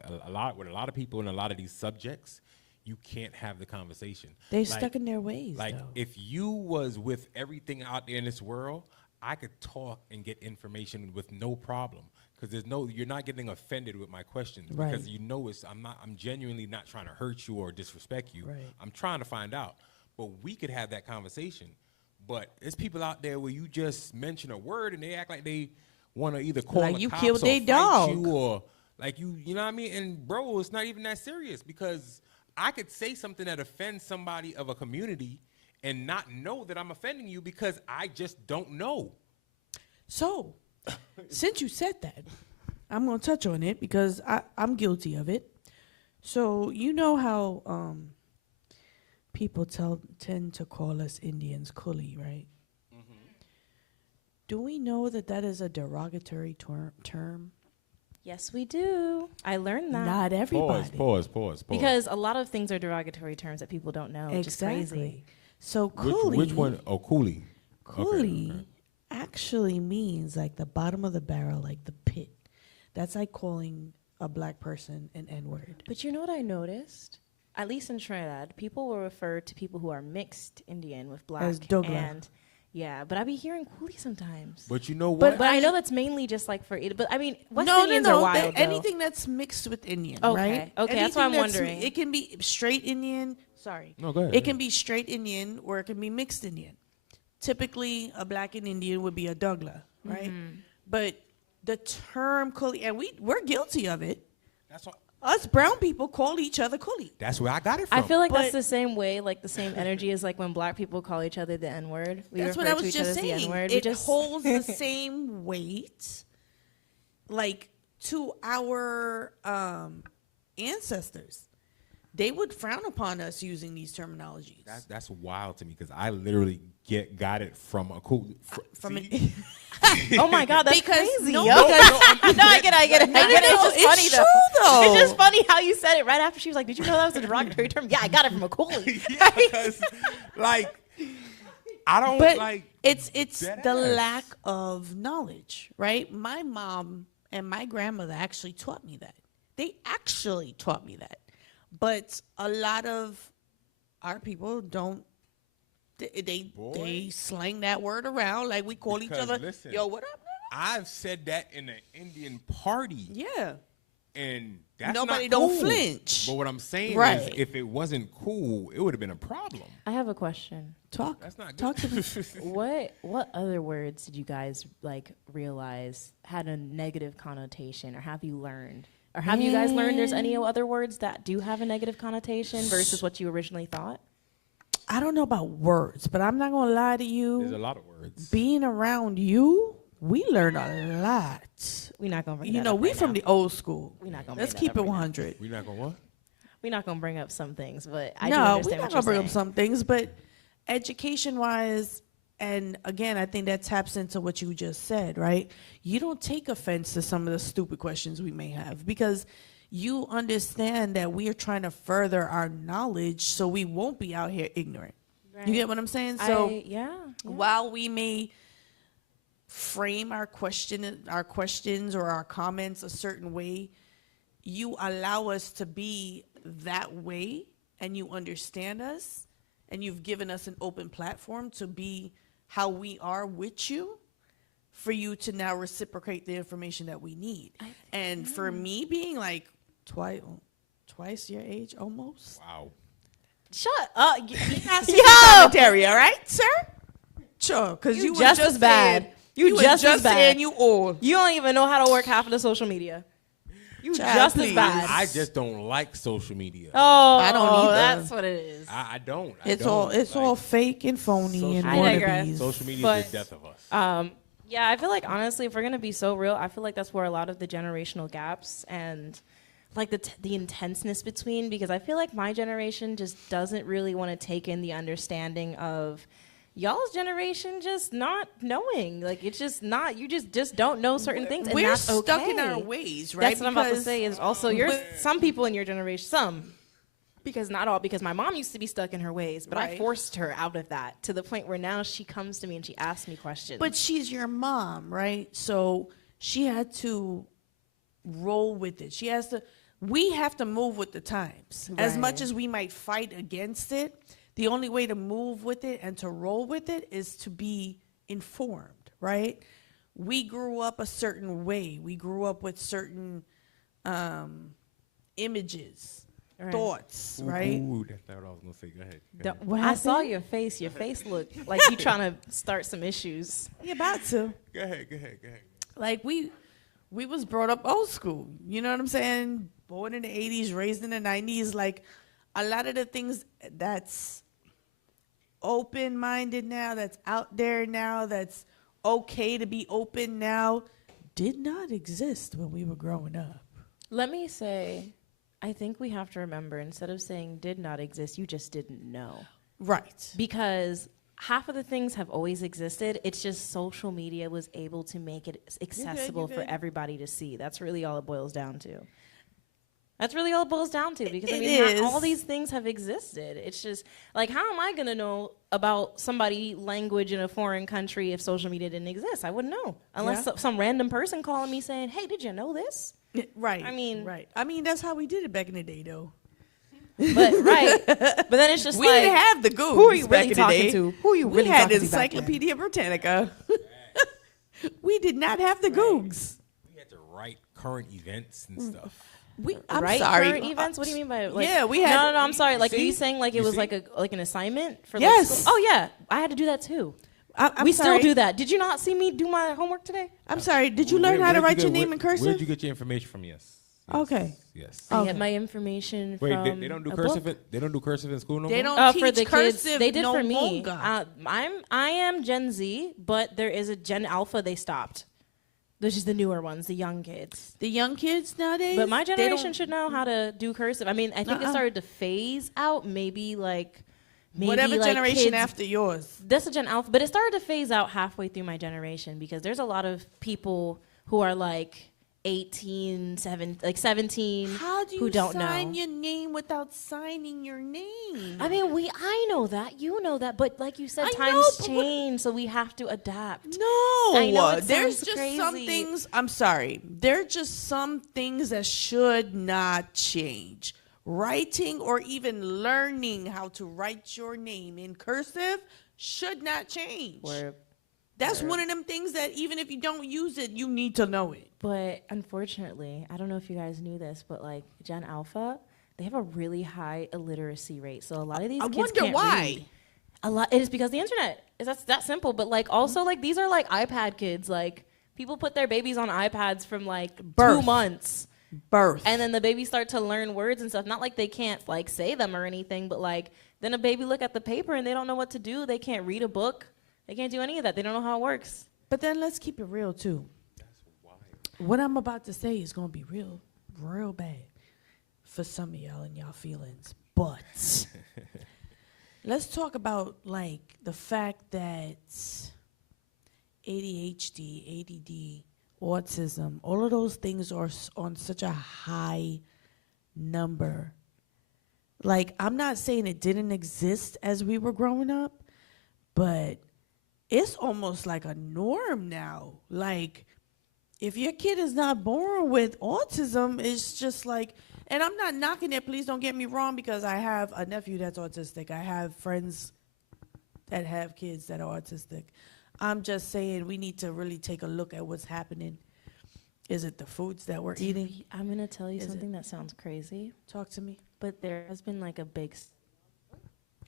with a lot of people in a lot of these subjects, you can't have the conversation. They're stuck in their ways. Like though. if you was with everything out there in this world, I could talk and get information with no problem. Because you're not getting offended with my questions. Right. Because I'm genuinely not trying to hurt you or disrespect you. Right. I'm trying to find out. But we could have that conversation. But there's people out there where you just mention a word and they act like they want to either call Like the you cops killed or their fight dog. you, or like you know what I mean? And bro, it's not even that serious, because I could say something that offends somebody of a community and not know that I'm offending you because I just don't know. So, since you said that, I'm going to touch on it because I'm guilty of it. So, you know how people tend to call us Indians coolie, right? Mm-hmm. Do we know that is a derogatory term? Yes, we do. I learned that. Not everybody. Pause. Because a lot of things are derogatory terms that people don't know, which is crazy. So coolie. Which one? Oh, coolie. Coolie Okay. actually means like the bottom of the barrel, like the pit. That's like calling a black person an N-word. But you know what I noticed? At least in Trinidad, people will refer to people who are mixed Indian with black. As Douglas. And yeah, but I be hearing coolie sometimes. But you know what? But I know that's mainly just like for it. But I mean, West No, Indians are wild. Though. Anything that's mixed with Indian, Okay, right? okay, that's what I'm wondering. It can be straight Indian. Sorry. No, go ahead. It can be straight Indian or it can be mixed Indian. Typically, a black and Indian would be a Douglas, right? Mm-hmm. But the term coolie, and we're guilty of it. That's what. Us brown people call each other coolie. That's where I got it from. I feel like But- that's the same way, like the same energy as like when black people call each other the N-word. We That's refer what I to was each other just as the saying. N-word. It holds the same weight, like to our ancestors. They would frown upon us using these terminologies. That's wild to me, because I literally got it from a cool. From see? Oh my God, that's Because- crazy. no, yo. because- No, I get it. It's just it's funny true, though. It's though. just funny how you said it right after she was like, "Did you know that was a derogatory term?" Yeah, I got it from a coolie. Yeah, because like I don't But like. it's dead the ass. lack of knowledge, right? My mom and my grandmother actually taught me that. They actually taught me that. But a lot of our people don't. They slang that word around like we call each Because, other. listen, Yo, what up? I've said that in an Indian party, Yeah. and That's nobody not don't cool. flinch. But what I'm saying Right. is, if it wasn't cool, it would have been a problem. I have a question. Talk. That's not good. Talk to me. What other words did you guys like realize had a negative connotation, or have you learned? Or have you guys learned there's any other words that do have a negative connotation versus what you originally thought? I don't know about words, but I'm not gonna lie to There's a you. lot of words. Being around you, we learn a lot. We're not gonna bring You that know, up we right from now. the old school. We're not gonna Let's bring that keep it up right now. 100. We're not gonna what? We're not gonna bring up some things, but I do No, we're understand not what gonna you're bring saying. up some things, but education-wise, and again, I think that taps into what you just said, right? You don't take offense to some of the stupid questions we may have because you understand that we are trying to further our knowledge so we won't be out here ignorant. Right. You get what I'm saying? So yeah. while we may frame our questions or our comments a certain way, you allow us to be that way, and you understand us, and you've given us an open platform to be how we are with you, for you to now reciprocate the information that we need. And for me being like twice your age almost. Wow. Shut up. Yo, commentary, all right, sir? Sure, because You you just was as bad. saying- You was just as bad. saying you old. You don't even know how to work half of the social media. You Child, just please. as bad. I just don't like social media. Oh, I don't either. That's what it is. I don't. It's don't. all fake and phony social and I digress. wannabes. Social media But, is the death of us. Yeah, I feel like honestly, if we're gonna be so real, I feel like that's where a lot of the generational gaps and like the intenseness between, because I feel like my generation just doesn't really want to take in the understanding of y'all's generation just not knowing. Like it's just not. You just don't know certain things, and We're that's stuck okay. in our ways, right? That's what I'm about to Because say. Is also some people in your generation, because not all. Because my mom used to be stuck in her ways, but I Right. forced her out of that to the point where now she comes to me and she asks me questions. But she's your mom, right? So she had to roll with it. We have to move with the times. As much Right. as we might fight against it, the only way to move with it and to roll with it is to be informed, right? We grew up a certain way. We grew up with certain images, Right. thoughts, right? Ooh, that's not what I was gonna say. Go ahead. Go ahead. What I saw happened? your face. Your face looked like you trying to start some issues. You're about to. Go ahead. Like we was brought up old school. You know what I'm saying? Born in the 80s, raised in the 90s. Like a lot of the things that's open-minded now, that's out there now, that's okay to be open now, did not exist when we were growing up. Let me say, I think we have to remember, instead of saying did not exist, you just didn't know. Right. Because half of the things have always existed. It's just social media was able to make it accessible for good. everybody to see. That's really all it boils down to. That's really all it boils down to. Because I It mean, is. all these things have existed. It's just like, how am I gonna know about somebody language in a foreign country if social media didn't exist? I wouldn't know unless Yeah. some random person calling me saying, "Hey, did you know this?" Right. I mean- right. I mean, that's how we did it back in the day, though. But right, but then it's just We like, didn't have the Google. who are you back really in the talking day. to? Who are you We really had talking to back then? Encyclopedia Britannica. We did not have the Googs. We had to write current events and stuff. I'm right? sorry. Current events? What do you mean by like? Yeah, we had- No, I'm sorry. Like, are you see? saying like it You was see? like an assignment for? Yes. Like, school? Oh yeah, I had to do that too. I'm we sorry. still do that. Did you not see me do my homework today? I'm sorry. Did you learn how to write your name in Where'd cursive? you get your information from? Yes. Okay. Yes. I Okay. get my information Wait, from they don't do a cursive. book. They don't do cursive in school no They more. don't For teach the cursive. kids, they did no for me. longer. I am Gen Z, but there is a Gen Alpha. They stopped. Which is the newer ones, the young kids. The young kids nowadays. But my they generation don't- should know how to do cursive. I mean, I think it started to phase out. Maybe Whatever like generation kids, after yours. That's a Gen Alpha, but it started to phase out halfway through my generation because there's a lot of people who are like 18, 17 How do you who don't sign know. your name without signing your name? I mean, I know that, you know that, but like you said, I times know, but what- change, so we have to adapt. No, I know it there's sounds just some crazy. things. I'm sorry. There are just some things that should not change. Writing or even learning how to write your name in cursive should not change. Where That's one of them things that even if you don't use it, you need to know it. But unfortunately, I don't know if you guys knew this, but like Gen Alpha, they have a really high illiteracy rate. So a lot of these kids wonder can't why. read. A lot. It is because the internet. That's that simple. But like also like these are like iPad kids. Like people put their babies on iPads from like Birth. 2 months. Birth. And then the babies start to learn words and stuff. Not like they can't like say them or anything, but like then a baby look at the paper and they don't know what to do. They can't read a book. They can't do any of that. They don't know how it works. But then let's keep it real too. What I'm about to say is gonna be real bad for some of y'all and y'all feelings. But let's talk about like the fact that ADHD, ADD, autism, all of those things are on such a high number. Like, I'm not saying it didn't exist as we were growing up, but it's almost like a norm now. Like, if your kid is not born with autism, it's just like, and I'm not knocking it, please don't get me wrong, because I have a nephew that's autistic. I have friends that have kids that are autistic. I'm just saying we need to really take a look at what's happening. Is it the foods that we're eating? I'm going to tell you Is something that sounds crazy, Talk to me. but there has been like a big.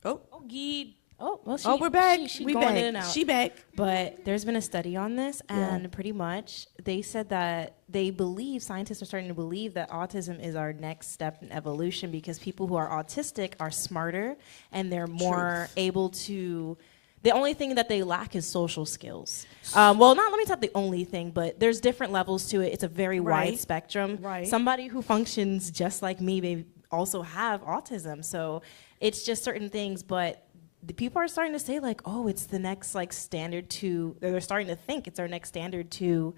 Oh, Geed. Oh, well, oh, we're back. She We going back. in and out. She back. But there's been a study on this, Yeah. and pretty much they said that they believe, scientists are starting to believe that autism is our next step in evolution because people who are autistic are smarter and they're more able to. The only thing that they lack is social skills. Well, not let me not the only thing, but there's different levels to it. It's a very Right. wide spectrum. Right. Somebody who functions just like me, they also have autism. So it's just certain things, but the people are starting to say like, oh, it's the next like standard to, they're starting to think it's our next standard to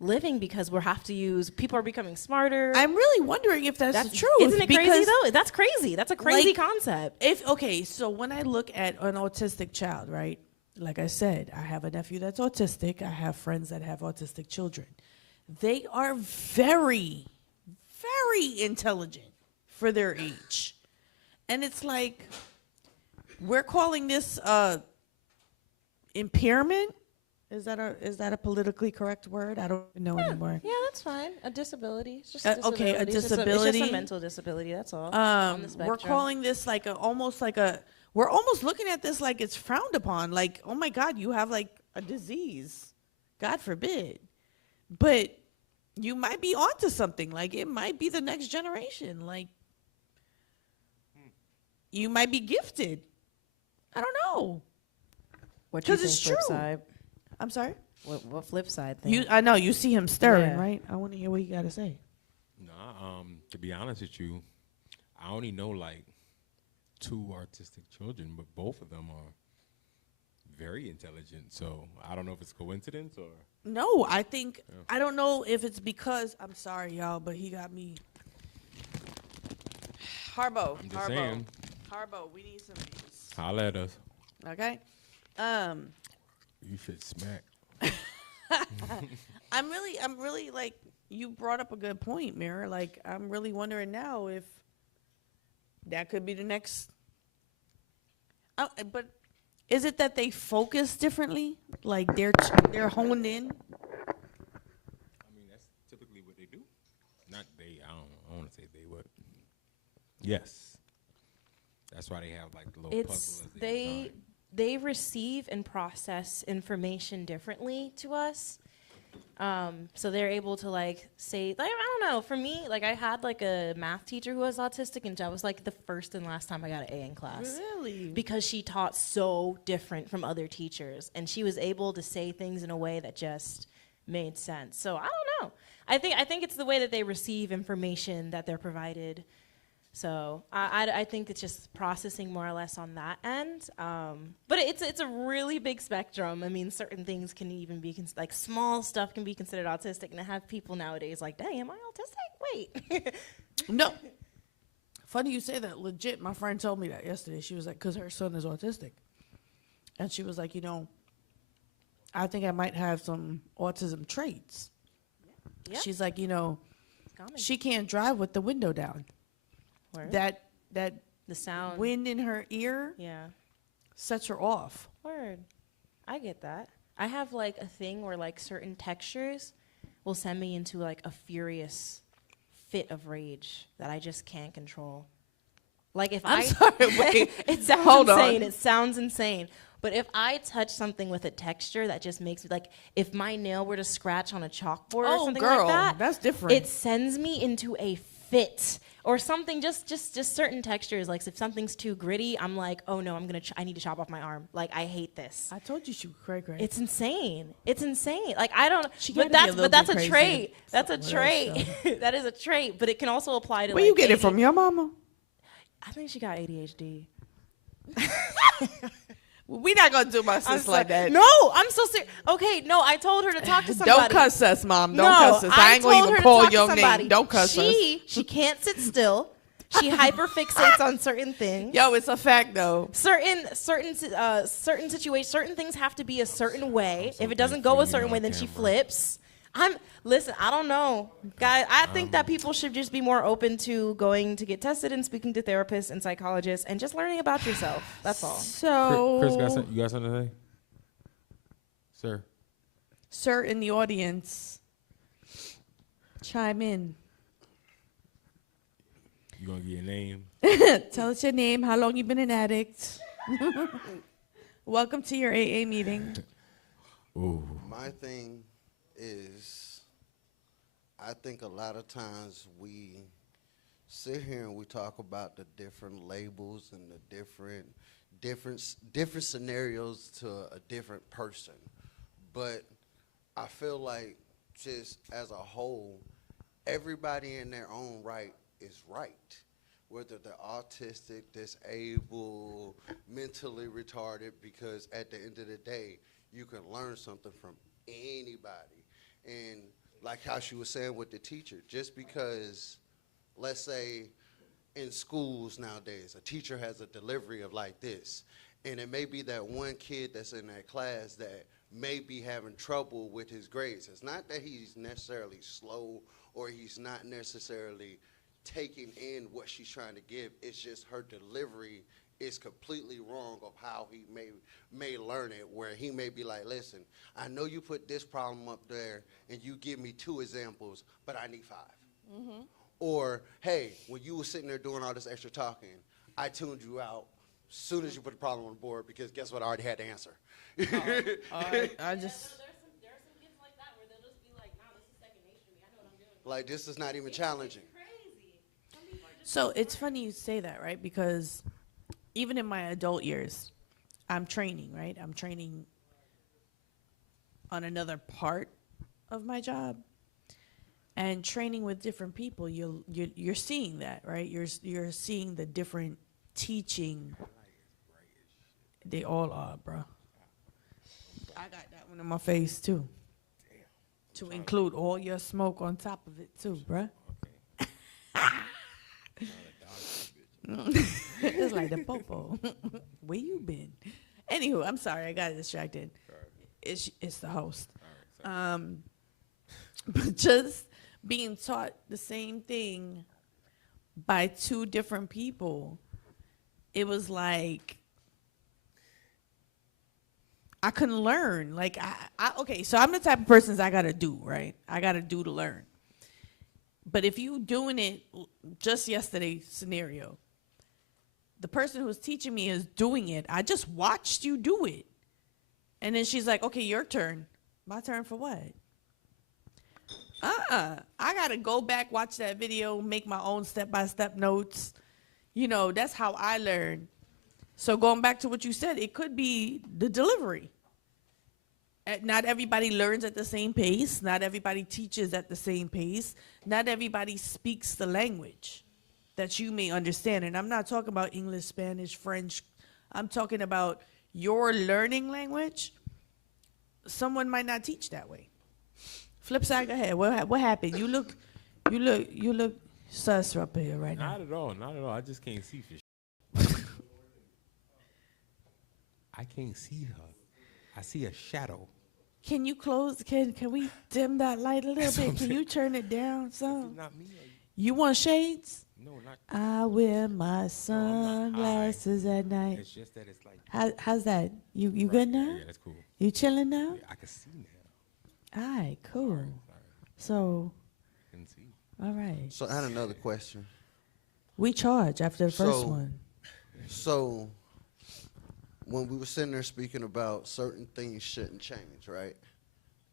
living because we'll have to use, people are becoming smarter. I'm really wondering if that's the truth. Isn't it crazy because though? That's crazy. That's a crazy Like, concept. Okay, so when I look at an autistic child, right? Like I said, I have a nephew that's autistic. I have friends that have autistic children. They are very, very intelligent for their age. And it's like, we're calling this impairment. Is that a politically correct word? I don't know anymore. Yeah, that's fine. A disability. It's just Okay, a It's just disability. a mental disability. That's all. On the We're spectrum. calling this like we're almost looking at this like it's frowned upon. Like, oh my God, you have like a disease. God forbid. But you might be onto something. Like, it might be the next generation. Like, you might be gifted. I don't know. What do you 'Cause it's think, flip true. side? I'm sorry. What flip side thing? I know you see him stirring, Yeah. right? I want to hear what you got to say. Nah, to be honest with you, I only know like 2 autistic children, but both of them are very intelligent. So I don't know if it's coincidence or. No, I think I don't know if it's because I'm sorry, y'all, but he got me. Harbo, I'm just saying. Harbo, we need some of these. Holla at us. Okay. You should smack. I'm really like, you brought up a good point, Mira. Like, I'm really wondering now if that could be the next. But is it that they focus differently? Like they're honed in. I mean, that's typically what they do. Not they. I don't want to say they, but yes, that's why they have like the little puzzle. As They receive and process information differently to us. So they're able to like say, like, I don't know, for me, like I had like a math teacher who was autistic and that was like the first and last time I got an A in class. Really? Because she taught so different from other teachers and she was able to say things in a way that just made sense. So I don't know. I think it's the way that they receive information that they're provided. So I think it's just processing more or less on that end. But it's a really big spectrum. I mean, certain things can even be, like small stuff can be considered autistic. And I have people nowadays like, dang, am I autistic? Wait. No. Funny you say that. Legit, my friend told me that yesterday. She was like, because her son is autistic. And she was like, I think I might have some autism traits. Yeah. She's like, It's common. she can't drive with the window down. Word. That The sound. wind in her ear Yeah. sets her off. Word. I get that. I have like a thing where like certain textures will send me into like a furious fit of rage that I just can't control. Like if I'm sorry, wait. it sounds Hold insane. on. It sounds insane. But if I touch something with a texture that just makes me like, if my nail were to scratch on a chalkboard or something girl, like that, that's different. it sends me into a fit or something. Just certain textures. Like if something's too gritty, I'm like, oh no, I need to chop off my arm. Like I hate this. I told you she was cray. It's insane. It's insane. Like I don't. She But gotta be a that's little a bit trait. crazy. That's a Something else, trait. That is a trait. But it can also apply to. Where like you get it ADHD. from? Your mama? I think she got ADHD. We're not gonna do my sis like that. No, I'm so serious. Okay, no, I told her to talk to somebody. Don't cuss us, Mom. Don't No, cuss us. I ain't gonna told even her to call talk to your somebody. name. Don't cuss us. She can't sit still. She hyperfixates on certain things. Yo, it's a fact though. Certain situations, certain things have to be a certain way. so If it doesn't thankful go a you're certain on way, then she camera. flips. Listen, I don't know. Guys, I think that people should just be more open to going to get tested and speaking to therapists and psychologists and just learning about yourself. That's all. So, Chris, you got something to say? Sir. sir in the audience, chime in. You gonna get your name? Tell us your name, how long you been an addict. Welcome to your AA meeting. Ooh. My thing is, I think a lot of times we sit here and we talk about the different labels and the different scenarios to a different person. But I feel like just as a whole, everybody in their own right is right. Whether they're autistic, disabled, mentally retarded, because at the end of the day, you can learn something from anybody. And like how she was saying with the teacher, just because, let's say, in schools nowadays, a teacher has a delivery of like this, and it may be that one kid that's in that class that may be having trouble with his grades. It's not that he's necessarily slow or he's not necessarily taking in what she's trying to give. It's just her delivery is completely wrong of how he may learn it, where he may be like, listen, I know you put this problem up there and you give me 2 examples, but I need 5. Mm-hmm. Or, hey, when you were sitting there doing all this extra talking, I tuned you out as soon as you put the problem on the board, because guess what, I already had the answer. I just. There are some kids like that where they'll just be like, nah, this is second nature to me. I know what I'm doing. Like, this is not even challenging. So it's funny you say that, right? Because even in my adult years, I'm training, right? I'm training on another part of my job, and training with different people. You're seeing that, right? You're seeing the different teaching. They all are, bro. I got that one in my face too. To include all your smoke on top of it too, bruh. It's like the popo. Where you been? Anywho, I'm sorry, I got distracted. It's the host. But just being taught the same thing by 2 different people, it was like I couldn't learn. Like okay, so I'm the type of person I gotta do, right? I gotta do to learn. But if you doing it just yesterday's scenario, the person who's teaching me is doing it. I just watched you do it. And then she's like, okay, your turn. My turn for what? I got to go back, watch that video, make my own step-by-step notes. You know, that's how I learn. So going back to what you said, it could be the delivery. Not everybody learns at the same pace. Not everybody teaches at the same pace. Not everybody speaks the language that you may understand. And I'm not talking about English, Spanish, French. I'm talking about your learning language. Someone might not teach that way. Flip side, go ahead. What happened? You look sus up here right now. Not at all. I just can't see for I can't see her. I see a shadow. Can you close? Can we dim that light a little That's what bit? I'm Can saying. you turn it down some? Not me. You want shades? No, not. I wear my not high. sunglasses at night. It's just that it's like. How's that? You Right, good now? Yeah, that's cool. You chilling now? Yeah, I can see now. All right, cool. Sorry. So, I can see. all right. So I had another question. We charge after the first So- one. So when we were sitting there speaking about certain things shouldn't change, right?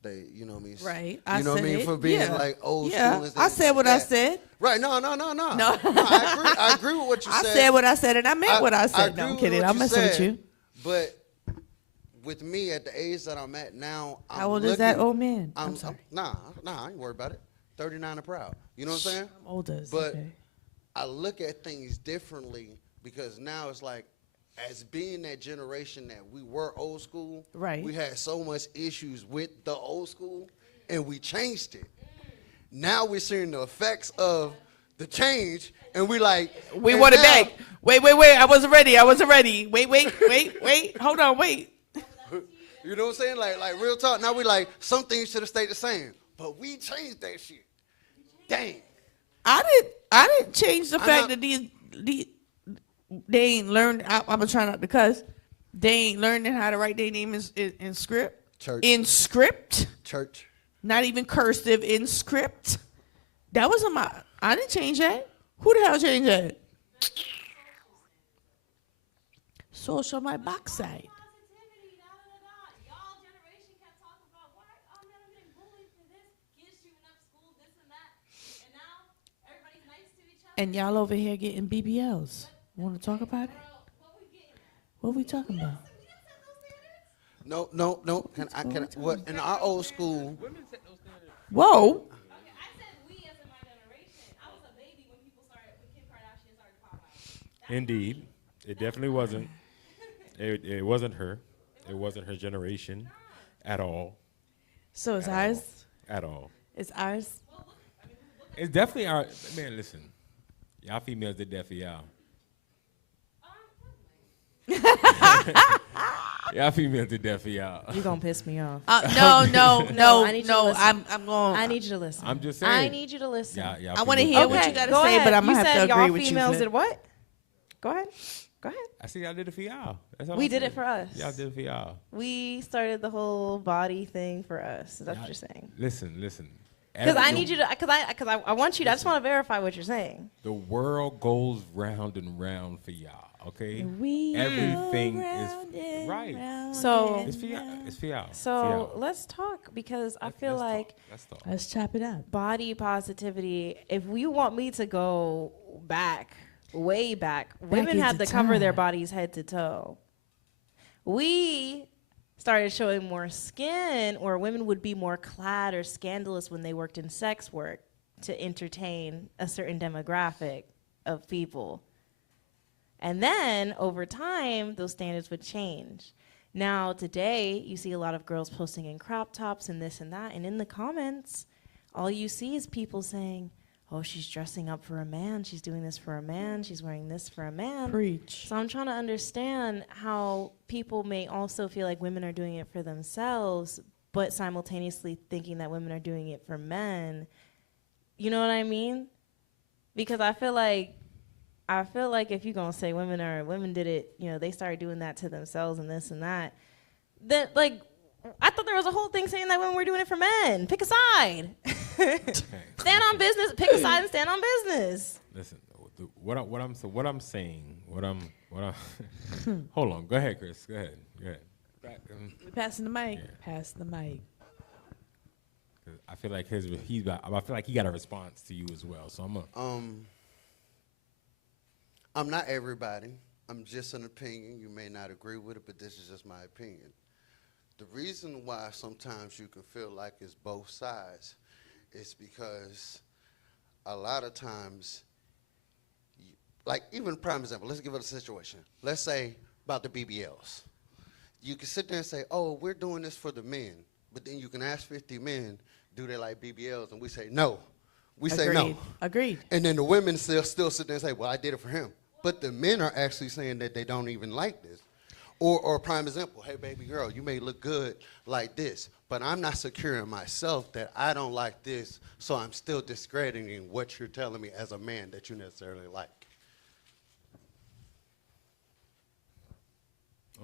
They, you know what I mean? Right. You know what I mean? For being like old school and I things said like what I that. said. Right. No. No. I agree with what you I said. said what I said, and I meant what I I said. agree No, I'm with kidding. what I'm you messing with said, you. But with me at the age that I'm at now, I'm How old is that looking- old man? I'm sorry. Nah, I ain't worried about it. 39 and proud. You know what I'm saying? I'm older. But okay. I look at things differently because now it's like, as being that generation that we were old school, Right. we had so much issues with the old school, and we changed it. Now we're seeing the effects of the change, and we like We and want it now- back. Wait. I wasn't ready. Wait. Hold on. Wait. You know what I'm saying? Like real talk. Now we like some things should have stayed the same, but we changed that shit. Dang. I didn't change the I'm fact not- that these they ain't learned. I'm gonna try not to cuss. They ain't learning how to write their name in script. Church. In script, Church. not even cursive. In script. That wasn't my. I didn't change that. Who the hell changed that? Social my backside. Positivity, Y'all generation kept talking about why I'm never getting bullied for this, kids shooting up school, this and that. And now everybody's nice to each other. And y'all over here getting BBLs. Want to talk about it? What we getting? What we talking about? We didn't set those standards. No. Can what in our old school? Whoa. Okay, I said we as in my generation. I was a baby when Kim Kardashian started to pop out. Indeed, it definitely wasn't. It wasn't her. It wasn't her generation, at all. So it's At ours. all. At all. It's ours. It's definitely our man. Listen, y'all females did that for y'all. Y'all females did that for y'all. You're going to piss me off. No. I need you to listen. I'm going. I need you to listen. I'm just saying. I need you to listen. Y'all I wanna females hear did what that you for gotta Go say, ahead. but I'ma You have to said agree y'all with you, females Flip. did what? Go ahead. I see y'all did it for y'all. That's all We I'm did saying. it for us. Y'all did it for y'all. We started the whole body thing for us. Is that what Y'all- you're saying? Listen. Because I need you to, because I want you to, I just want to verify what you're saying. The world goes round and round for y'all. Okay. We Everything go is round and right. round So- and It's for y'all. round. It's for y'all. So let's talk because I feel like Let's talk. Let's chop it up. body positivity, if you want me to go back, way back, women into had to cover their time. bodies head to toe. We started showing more skin, or women would be more clad or scandalous when they worked in sex work to entertain a certain demographic of people. And then over time, those standards would change. Now, today, you see a lot of girls posting in crop tops and this and that. And in the comments, all you see is people saying, oh, she's dressing up for a man. She's doing this for a man. She's wearing this for a man. Preach. So I'm trying to understand how people may also feel like women are doing it for themselves, but simultaneously thinking that women are doing it for men. You know what I mean? Because I feel like if you're gonna say women did it, they started doing that to themselves and this and that, that like I thought there was a whole thing saying that women were doing it for men. Pick a side. Stand on business. Pick a side and stand on business. Listen, what I'm saying. Hold on. Go ahead, Chris. Go ahead. We passing the mic. Yeah. Pass the mic. 'Cause I feel like I feel like he got a response to you as well. So I'm not everybody. I'm just an opinion. You may not agree with it, but this is just my opinion. The reason why sometimes you can feel like it's both sides is because a lot of times, like even prime example, let's give it a situation. Let's say about the BBLs. You can sit there and say, oh, we're doing this for the men. But then you can ask 50 men, do they like BBLs? And we say no. We say no. Agreed. And then the women still sit there and say, well, I did it for him. But the men are actually saying that they don't even like this. Or prime example, hey, baby girl, you may look good like this, but I'm not secure in myself that I don't like this, so I'm still discrediting what you're telling me as a man that you necessarily like.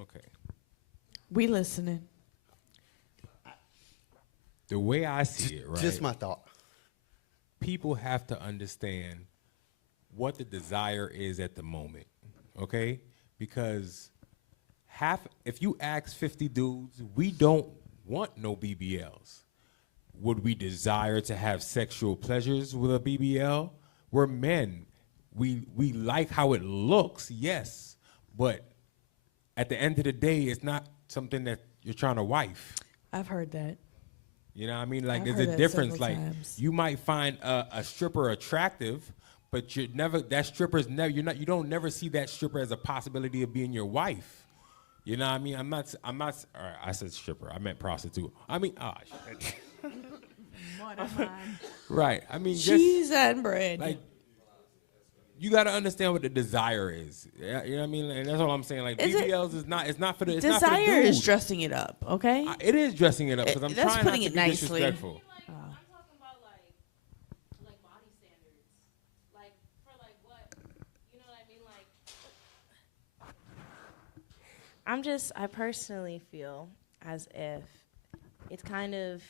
Okay. We listening. The way I see it, right? Just my thought. People have to understand what the desire is at the moment, okay? Because if you ask 50 dudes, we don't want no BBLs. Would we desire to have sexual pleasures with a BBL? We're men. We like how it looks, yes, but at the end of the day, it's not something that you're trying to wife. I've heard that. You know what I mean? Like, I've there's heard a that difference. several Like, times. you might find a stripper attractive, but that stripper's never, you don't never see that stripper as a possibility of being your wife. You know what I mean? I'm not, all right, I said stripper. I meant prostitute. I mean, shit. Right. I mean, Cheese and bread. like, you got to understand what the desire is. Yeah, you know what I mean? And that's all I'm saying. Like, BBLs is not, it's not for the, it's not for the Desire is dude. dressing it up, okay? It is dressing it up because I'm That's trying not putting to it be nicely. disrespectful. I'm talking about like body standards, like for like what, you know what I mean? Like, I personally feel as if it's kind of,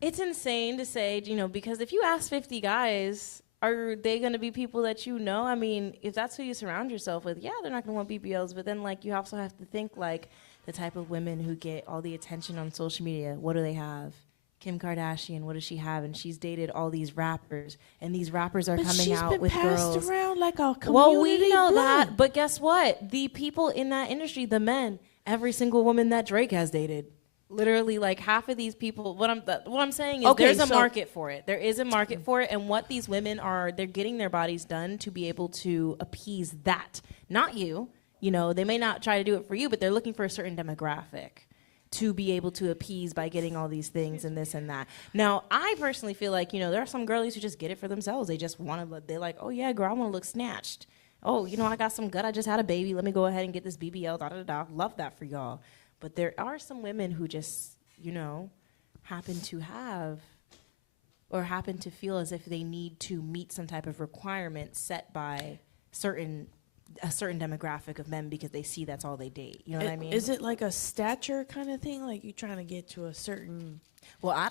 it's insane to say, you know, because if you ask 50 guys, are they going to be people that you know? I mean, if that's who you surround yourself with, yeah, they're not going to want BBLs. But then, like, you also have to think, like, the type of women who get all the attention on social media. What do they have? Kim Kardashian, what does she have? And she's dated all these rappers, and these rappers are coming out with girls. She's been passed around like a community Well, we know blood. that, but guess what? The people in that industry, the men, every single woman that Drake has dated. Literally, like half of these people. What I'm saying is, Okay, there's a so- market for it. There is a market for it, and what these women are, they're getting their bodies done to be able to appease that, not you. You know, they may not try to do it for you, but they're looking for a certain demographic to be able to appease by getting all these things and this and that. Now, I personally feel like, you know, there are some girlies who just get it for themselves. They just want to. They're like, oh yeah, girl, I want to look snatched. Oh, you know, I got some gut. I just had a baby. Let me go ahead and get this BBL. Da da da. Love that for y'all. But there are some women who just, you know, happen to have or happen to feel as if they need to meet some type of requirement set by a certain demographic of men because they see that's all they date. You know what I mean? Is it like a stature kind of thing? Like you trying to get to a certain... Well, I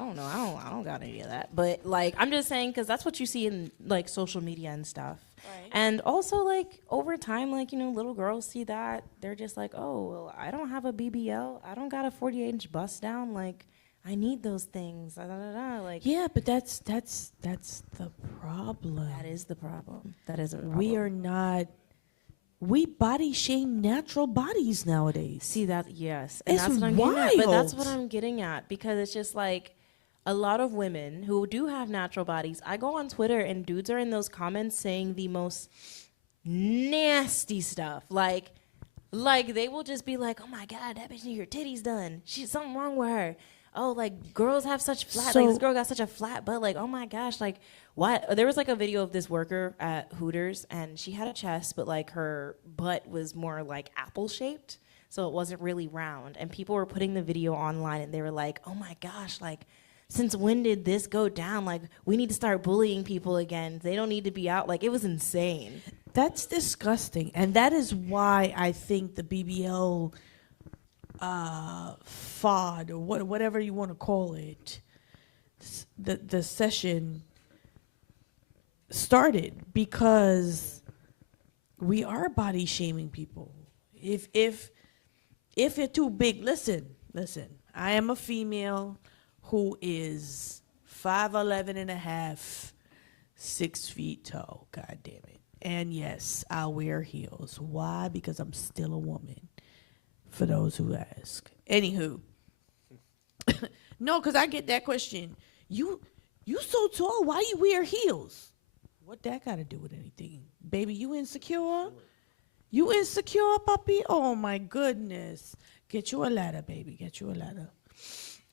don't know. I don't got any of that. But, like, I'm just saying because that's what you see in, like, social media and stuff. Right. And also, like, over time, like, you know, little girls see that. They're just like, oh, well, I don't have a BBL. I don't got a 48-inch bust down. Like, I need those things. Da, da, da, da. Like, Yeah, but that's the problem. that is the problem. That is a problem. We are not... We body shame natural bodies nowadays. See that, yes. And It's that's what I'm getting at. But that's what wild. I'm getting at because it's just like a lot of women who do have natural bodies. I go on Twitter and dudes are in those comments saying the most nasty stuff. Like they will just be like, "Oh my God, that bitch need her titties done. She's something wrong with her." Oh, like girls have such flat. Like this girl got such a flat butt. Like, oh my gosh, like what? There was like a video of this worker at Hooters, and she had a chest, but like her butt was more like apple shaped, so it wasn't really round. And people were putting the video online, and they were like, oh my gosh, like since when did this go down? Like we need to start bullying people again. They don't need to be out. Like it was insane. That's disgusting. And that is why I think the BBL FOD or whatever you want to call it, the session started because we are body shaming people. If you're too big, listen. I am a female who is 5'11" and a half, 6 feet tall. God damn it. And yes, I wear heels. Why? Because I'm still a woman. For those who ask. Anywho. No, because I get that question. You so tall, why you wear heels? What that got to do with anything? Baby, you insecure? You insecure, puppy? Oh, my goodness. Get you a ladder, baby. Get you a ladder.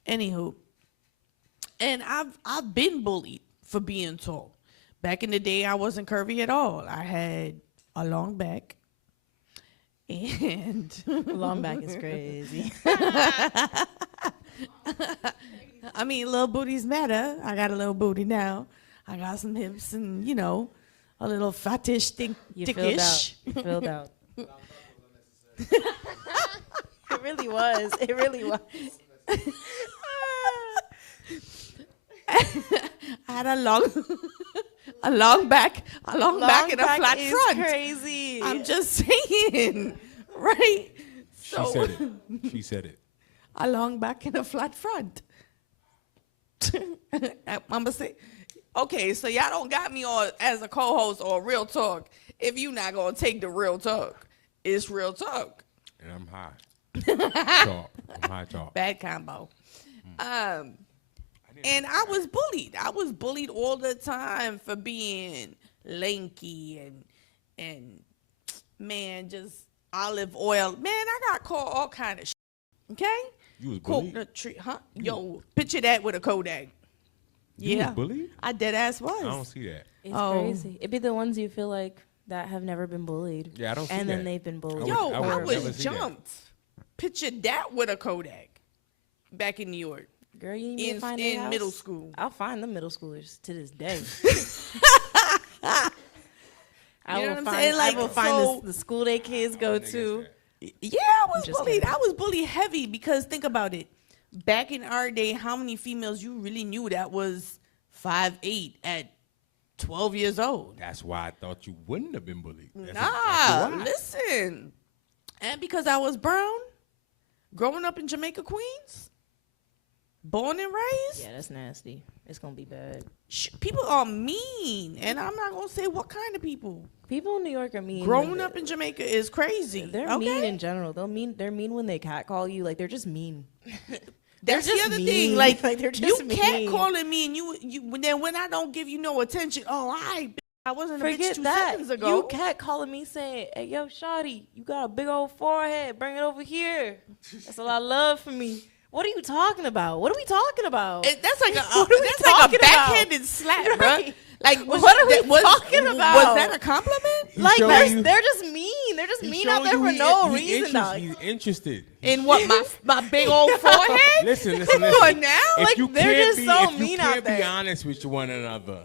Anywho. And I've been bullied for being tall. Back in the day, I wasn't curvy at all. I had a long back. And Long back is crazy. I mean, little booties matter. I got a little booty now. I got some hips and, you know, a little fattish, You filled out. dickish. You filled out. It really was. It really was. I had a long back, and a flat is front. Crazy. I'm just saying, right? She said it. She said it. A long back and a flat front. I'm gonna say, okay, so y'all don't got me on as a co-host or real talk if you not gonna take the real talk. It's real talk. And I'm high. Talk. I'm high talk. Bad combo. And I was bullied. I was bullied all the time for being lanky and man, just olive oil. Man, I got called all kind of shit. Okay? You was bullied? Coconut tree, huh? Yo, picture that with a Kodak. You Yeah. was bullied? I dead ass was. I don't see that. It's Oh. crazy. It'd be the ones you feel like that have never been bullied. Yeah, I don't see And then that. they've been bullied. Yo, I I, would never was see that. jumped. Picture that with a Kodak back in New York Girl, you need me to find their in house? middle school. I'll find the middle schoolers to this day. You know what I'm saying? Like, I will find so- the school they kids go to. Yeah, I was just bullied. kidding. I was bullied heavy because think about it. Back in our day, how many females you really knew that was 5'8" at 12 years old? That's why I thought you wouldn't have been bullied. That's Nah, why. listen. And because I was brown, growing up in Jamaica, Queens, born and raised, Yeah, that's nasty. It's gonna be bad. people are mean. And I'm not going to say what kind of people. People in New York are mean. Growing up in Jamaica is crazy. They're okay? mean in general. They're mean when they catcall you. Like they're just mean. That's They're the just other mean. thing. Like, Like, they're you just cat mean. calling me and you then when I don't give you no attention, I wasn't a bitch Forget 2 that. seconds ago. You cat calling me saying, "Hey, yo, shawty, you got a big old forehead. Bring it over here. That's a lot of love for me." What are you talking about? What are we talking about? That's like a What are we that's like a talking about? backhanded slap, Right. bruh. Like What are we talking Was about? that a compliment? He's Like showing you- they're just mean. They're just he's mean out showing there you for he no in- reason. He's interested. In what my big old forehead? Listen. Come on now. If Like, you they're can't just be, so if you mean out can't be there. honest with one another.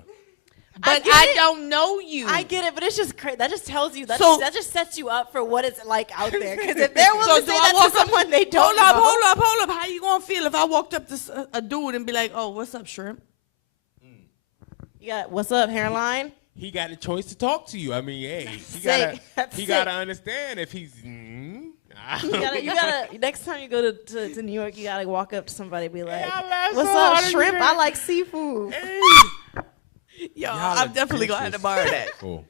But get I it. don't know you. I get it, but it's just crazy. That just tells you that just sets you up for what it's like out there. Because if they're willing So to do say I that walk to someone they don't hold know, up. How you gonna feel if I walked up to a dude and be like, "Oh, what's up, shrimp?" you got what's up, hairline? He got a choice to talk to you. I mean, hey, That's he sick. gotta understand if he's. You gotta. Next time you go to New York, you gotta walk up to somebody and be like, I laughed "What's so up, hard at shrimp? you. I like seafood." Hey. Yo, Y'all I'm are definitely gonna have to borrow that. disrespectful.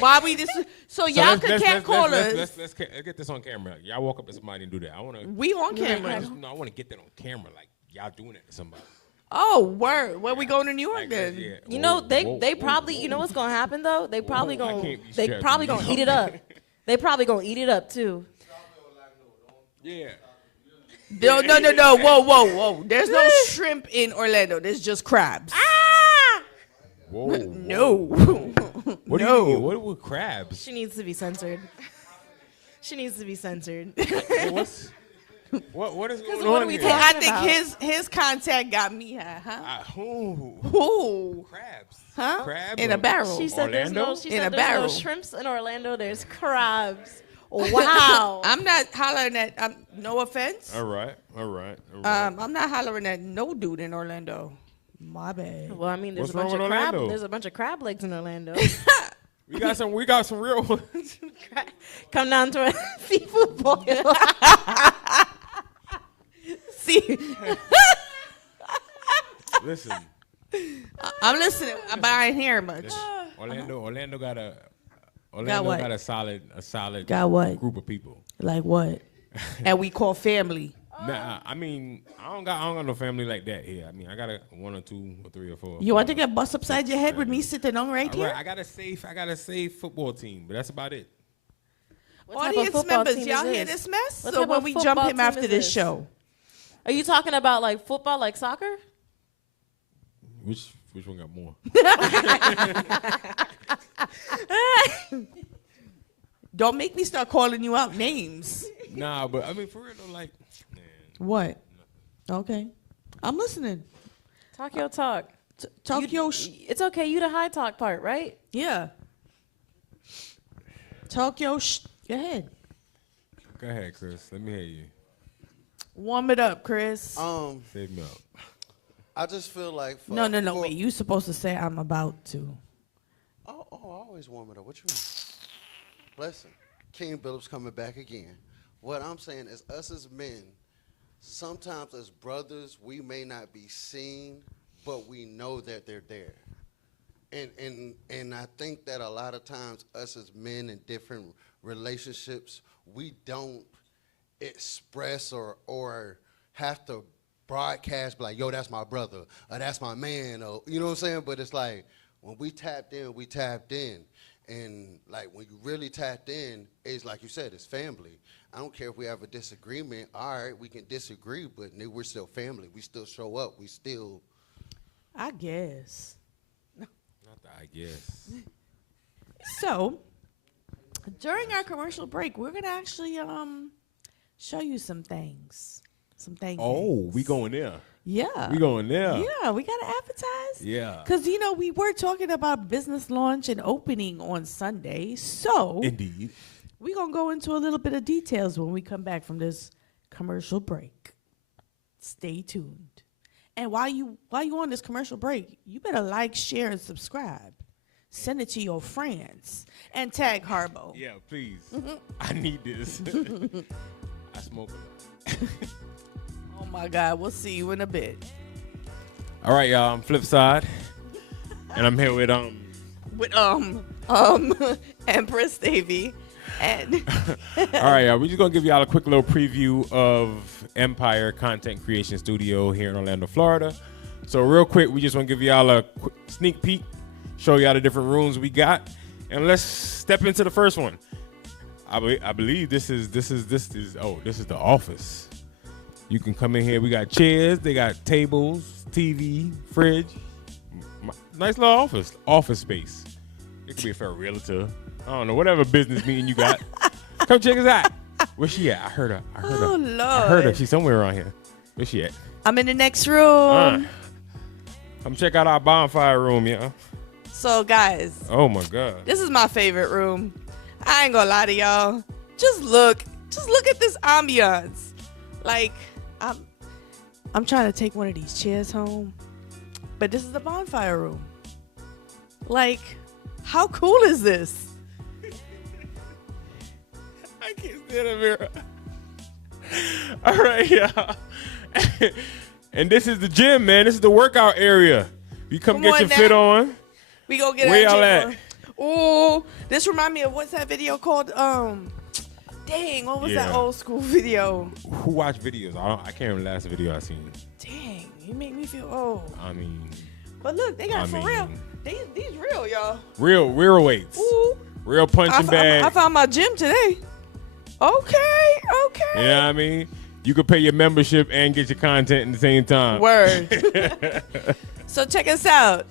Why we this? So y'all could can't call us. Let's get this on camera. Y'all walk up to somebody and do that. I want to. We on camera. No, I want to get that on camera. Like y'all doing it to somebody. Oh, word. Where we going to New York Like, then? yeah. You know, Whoa, they whoa, probably. whoa, You know what's gonna happen though? They probably Whoa, I gonna. can't be They strapped probably to gonna you. eat it up. They probably gonna eat it up too. Yeah. No. Whoa. There's no shrimp in Orlando. There's just crabs. Whoa. No. What do you mean? What with crabs? She needs to be censored. She needs to be censored. What is going what on are we here? talking I think about? his contact got me high, huh? Who? Ooh. Crabs. Huh? Crabs In a or- barrel. She said there's Orlando? no. She In said a there's no barrel. shrimps in Orlando. There's crabs. Wow. I'm not hollering at. No offense. All right. I'm not hollering at no dude in Orlando. My bad. Well, I mean, there's What's a bunch wrong of with crab. Orlando? There's a bunch of crab legs in Orlando. We got some real ones. Come down to a seafood boil. See, Listen, I'm listening, but I ain't hearing much. Orlando got a what? got a solid Got what? group of people. Like what? And we call family. Nah, I mean, I don't got no family like that here. I mean, I got a 1 or 2 or 3 or 4. You want to get bust upside your head with me sitting on right All here? right, I got a safe football team, but that's about it. What type of Audience football members, team y'all is hear this? this mess? What So type when of we football jump him team after is this this? show. Are you talking about like football, like soccer? Which one got more? Don't make me start calling you out names. Nah, but I mean, for real, though, like, man. What? Okay. I'm listening. Talk your talk. Talk your It's okay. You the high talk part, right? yeah. Talk your Go ahead. Go ahead, Chris. Let me hear you. Warm it up, Chris. Save me up. I just feel like No. Wait, you supposed to say I'm about to. Oh, I always warm it up. What you mean? Listen, King Phillips coming back again. What I'm saying is, us as men, sometimes as brothers, we may not be seen, but we know that they're there. And I think that a lot of times, us as men in different relationships, we don't express or have to broadcast like, yo, that's my brother, or that's my man, or you know what I'm saying? But it's like, when we tapped in. And like, when you really tapped in, it's like you said, it's family. I don't care if we have a disagreement. All right, we can disagree, but we're still family. We still show up. We still. I guess. Not that I guess. So, during our commercial break, we're gonna actually show you some things. Oh, we going there. Yeah. We going there. Yeah, we gotta advertise. Yeah. Because we were talking about business launch and opening on Sunday. So Indeed. we're gonna go into a little bit of details when we come back from this commercial break. Stay tuned. And while you on this commercial break, you better like, share, and subscribe. Send it to your friends and tag Harbo. Yeah, please. I need this. I smoke a lot. Oh my God, we'll see you in a bit. All right, y'all. I'm Flip Side, and I'm here with Empress Davy. And All right, y'all. We're just gonna give y'all a quick little preview of Empire Content Creation Studio here in Orlando, Florida. So real quick, we just want to give y'all a quick sneak peek, show y'all the different rooms we got, and let's step into the first one. I believe this is the office. You can come in here. We got chairs. They got tables, TV, fridge. Nice little office space. It could be for a realtor. I don't know, whatever business meeting you got. Come check us out. Where's she at? I heard her. Oh, Lord. I heard her. She's somewhere around here. Where's she at? I'm in the next room. Come check out our bonfire room, yeah. So, guys, Oh my God. this is my favorite room. I ain't gonna lie to y'all. Just look at this ambiance. Like, I'm trying to take one of these chairs home, but this is the bonfire room. Like, how cool is this? I can't stand up here. All right, y'all. And this is the gym, man. This is the workout area. You come get on your now. fit on. We gonna get Where our y'all gym at? on. Ooh, this remind me of what's that video called? Dang, what was that Yeah. old school video? Who watch videos? I can't remember the last video I seen. Dang, you make me feel old. I mean, But look, they got I for mean- real. These real, y'all. real weights. Ooh. Real punching bag. I found my gym today. Okay. You know what I mean? You could pay your membership and get your content at the same time. Word. So check us out.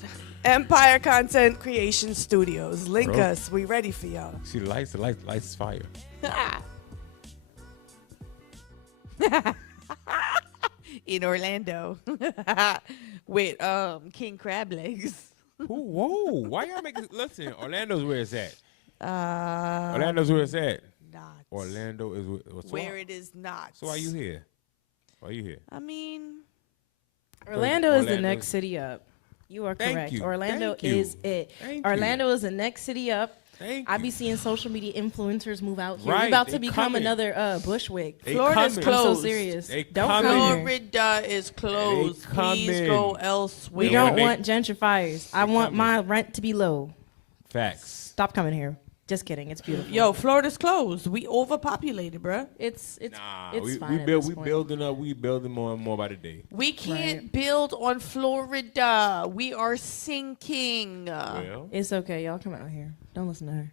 Empire Content Creation Studios. Link Bro. us. We ready for y'all. See the lights is fire. In Orlando. With King Crab Legs. Whoa, why y'all making, listen, Orlando's where it's at. Uh, Orlando's where it's at. Not. Orlando is Where it is not. So why you here? Why you here? I mean, Orlando is the Orlando's- next city up. You are Thank correct. you. Orlando Thank you. is it. Thank Orlando is the next city up. Thank I you. be seeing social media influencers move out here. Right, We're about they to become coming. another Bushwick. They Florida's coming. I'm so closed. serious. They Don't coming. come here. Florida is closed. They Please coming. go elsewhere. We They wanna don't make- want gentrifiers. I They want coming. my rent to be low. Facts. Stop coming here. Just kidding. It's beautiful. Yo, Florida's closed. We overpopulated, bruh. it's Nah, it's fine. we at build this we point. building up. We building more and more by the day. We can't Right. build on Florida. We are sinking. Well, It's okay. Y'all come out here. Don't listen to her.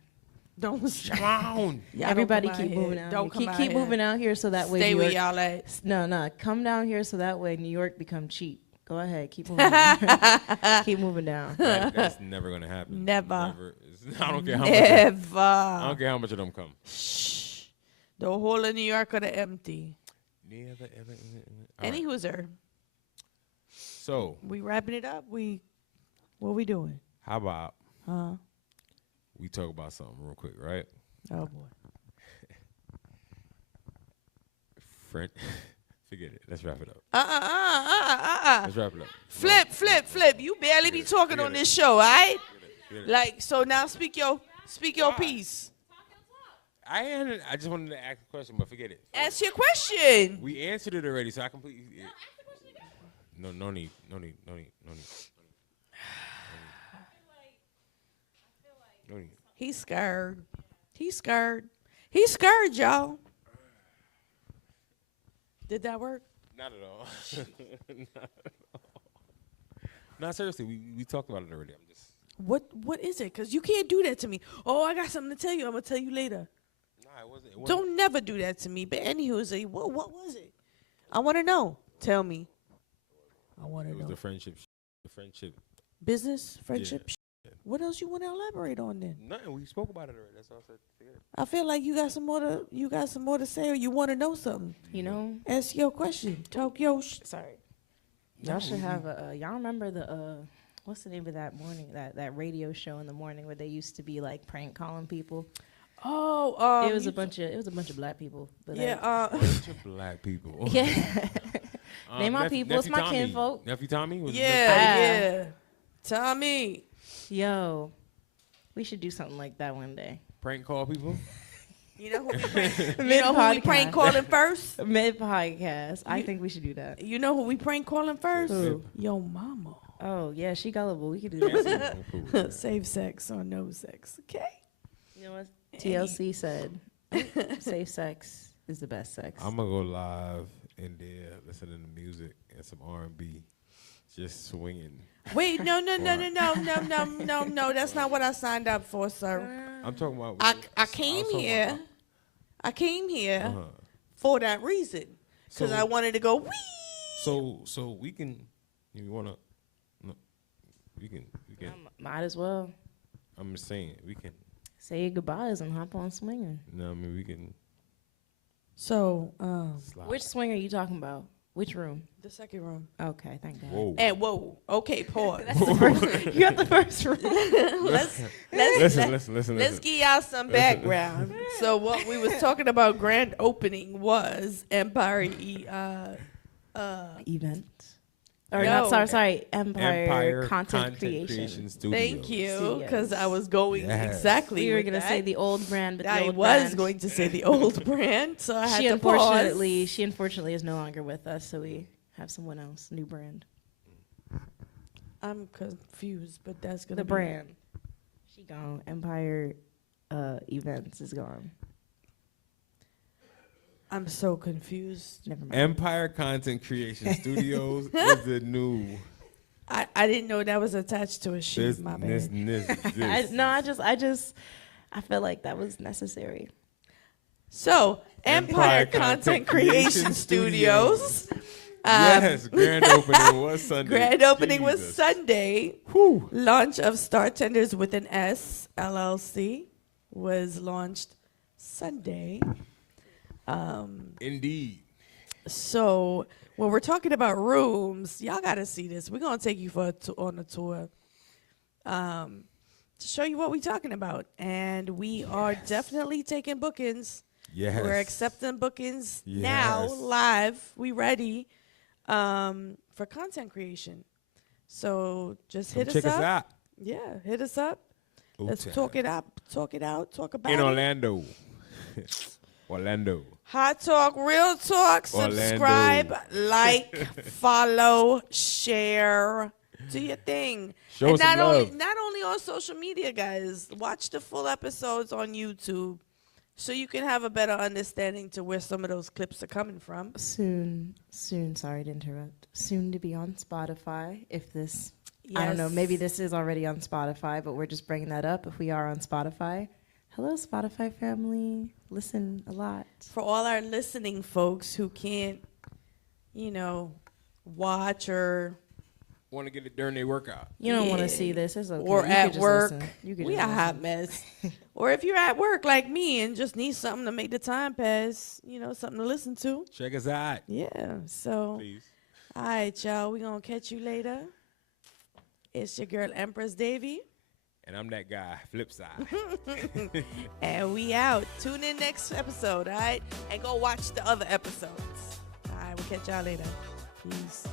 Don't listen. come on. Y'all don't Everybody come keep out moving here. out. Don't here. come out Keep here. moving out here so that way Stay New where York. y'all at. No, come down here so that way New York become cheap. Go ahead, keep moving. Down. Keep moving down. That's never gonna happen. Never. I don't care how much. I Never. don't care how much of them come. Shh. The whole of New York are empty. Never, ever. All Any right. who's So, we wrapping it up? What we doing? how about Huh? we talk about something real quick, right? Oh boy. Friend, forget it. Let's wrap it up. Uh. Let's wrap it up. Flip. You barely be talking Forget on it. this show, all right? Forget it. Like, so now speak your Why? piece. I just wanted to ask a question, but forget it. Ask your question. We answered it already, so I completely. No need. No need. He's scared, y'all. Did that work? Not at all. Not at all. No, seriously, we talked about it already. I'm just. What is it? Because you can't do that to me. Oh, I got something to tell you. I'm going to tell you later. No, it wasn't. Don't never do that to me. But anywho, what was it? I want to know. Tell me. I want to It was know. the friendship. The friendship. Business, friendship. Yeah. What else you want to elaborate on then? Nothing. We spoke about it already. That's all I said. Forget it. I feel like you got some more to say, or you want to know something. You know, Ask your question. Talk your sorry. Y'all should have y'all remember the what's the name of that morning that radio show in the morning where they used to be like prank calling people? Oh, It was a bunch of black people. But yeah. Bunch of black people. yeah. They my people. It's Nephew my Tommy. kinfolk. Nephew Tommy was. Yeah. Tommy. Yo, we should do something like that one day. Prank call people. You know who we prank calling first? Mid podcast. I think we should do that. You know who we prank calling first? Who? Yo mama. Oh yeah, she gullible. We could do that. I'm cool with that. Safe sex or no sex. Okay. You know what TLC said? Safe sex is the best sex. I'm gonna go live in there, listening to music and some R&B, just swinging. Wait, no. That's not what I signed up for, sir. I'm talking about. I came here. I came here Uh-huh. for that reason, because So- I wanted to go wee. So we can. You wanna? No, we can. Might as well I'm just saying we can. say your goodbyes and hop on swinging. No, I mean we can. So, Slide. Which swing are you talking about? Which room? the second room. Okay, thank God. Whoa. And whoa, okay, pause. You got the first room. Listen. Let's give y'all some background. So what we was talking about grand opening was Empire Event. Or No. not, sorry, Empire, Empire Content Creation. Studios. Thank you, Yes. because I was going Yes. exactly. We were with going to that. say the old brand, but the I old was brand, going to say the old brand, so I had she to unfortunately, pause. she unfortunately is no longer with us, so we have someone else, new brand. I'm confused, but that's gonna The be brand. She gone. Empire Events is gone. I'm so confused. Never mind. Empire Content Creation Studios is the new I didn't know that was attached to a sheet. My bad. I feel like that was necessary. So Empire Content Creation Studios. Yes, grand opening was Sunday. Grand opening was Jesus. Sunday. Whew. Launch of Startenders with an S LLC was launched Sunday. Indeed. So when we're talking about rooms, y'all got to see this. We're going to take you on a tour to show you what we're talking about. And we are definitely taking bookings. Yes. We're accepting bookings now, Yes. live. We ready for content creation. So just hit us Check up. us out. Yeah, hit us up. Let's Okay. talk it up, talk it out, talk about In it. Orlando. Orlando. Hot talk, real talk. Orlando. Subscribe, like, follow, share. Do your thing. Show and us some love. not only on social media, guys. Watch the full episodes on YouTube, so you can have a better understanding to where some of those clips are coming from. Soon, sorry to interrupt. Soon to be on Spotify. If this, I don't know, Yes. maybe this is already on Spotify, but we're just bringing that up. If we are on Spotify, hello, Spotify family. Listen a lot. For all our listening folks who can't, watch or want to get it during their workout. You don't want Yeah. to see this. It's okay. Or You at could just work. listen. You could We a just hot listen. mess. Or if you're at work like me and just need something to make the time pass, something to listen to. Check us out, Yeah. So, please. all right, y'all. We're going to catch you later. It's your girl, Empress Davy. And I'm that guy, flip side. And we out. Tune in next episode, all right? And go watch the other episodes. All right. We'll catch y'all later. Peace.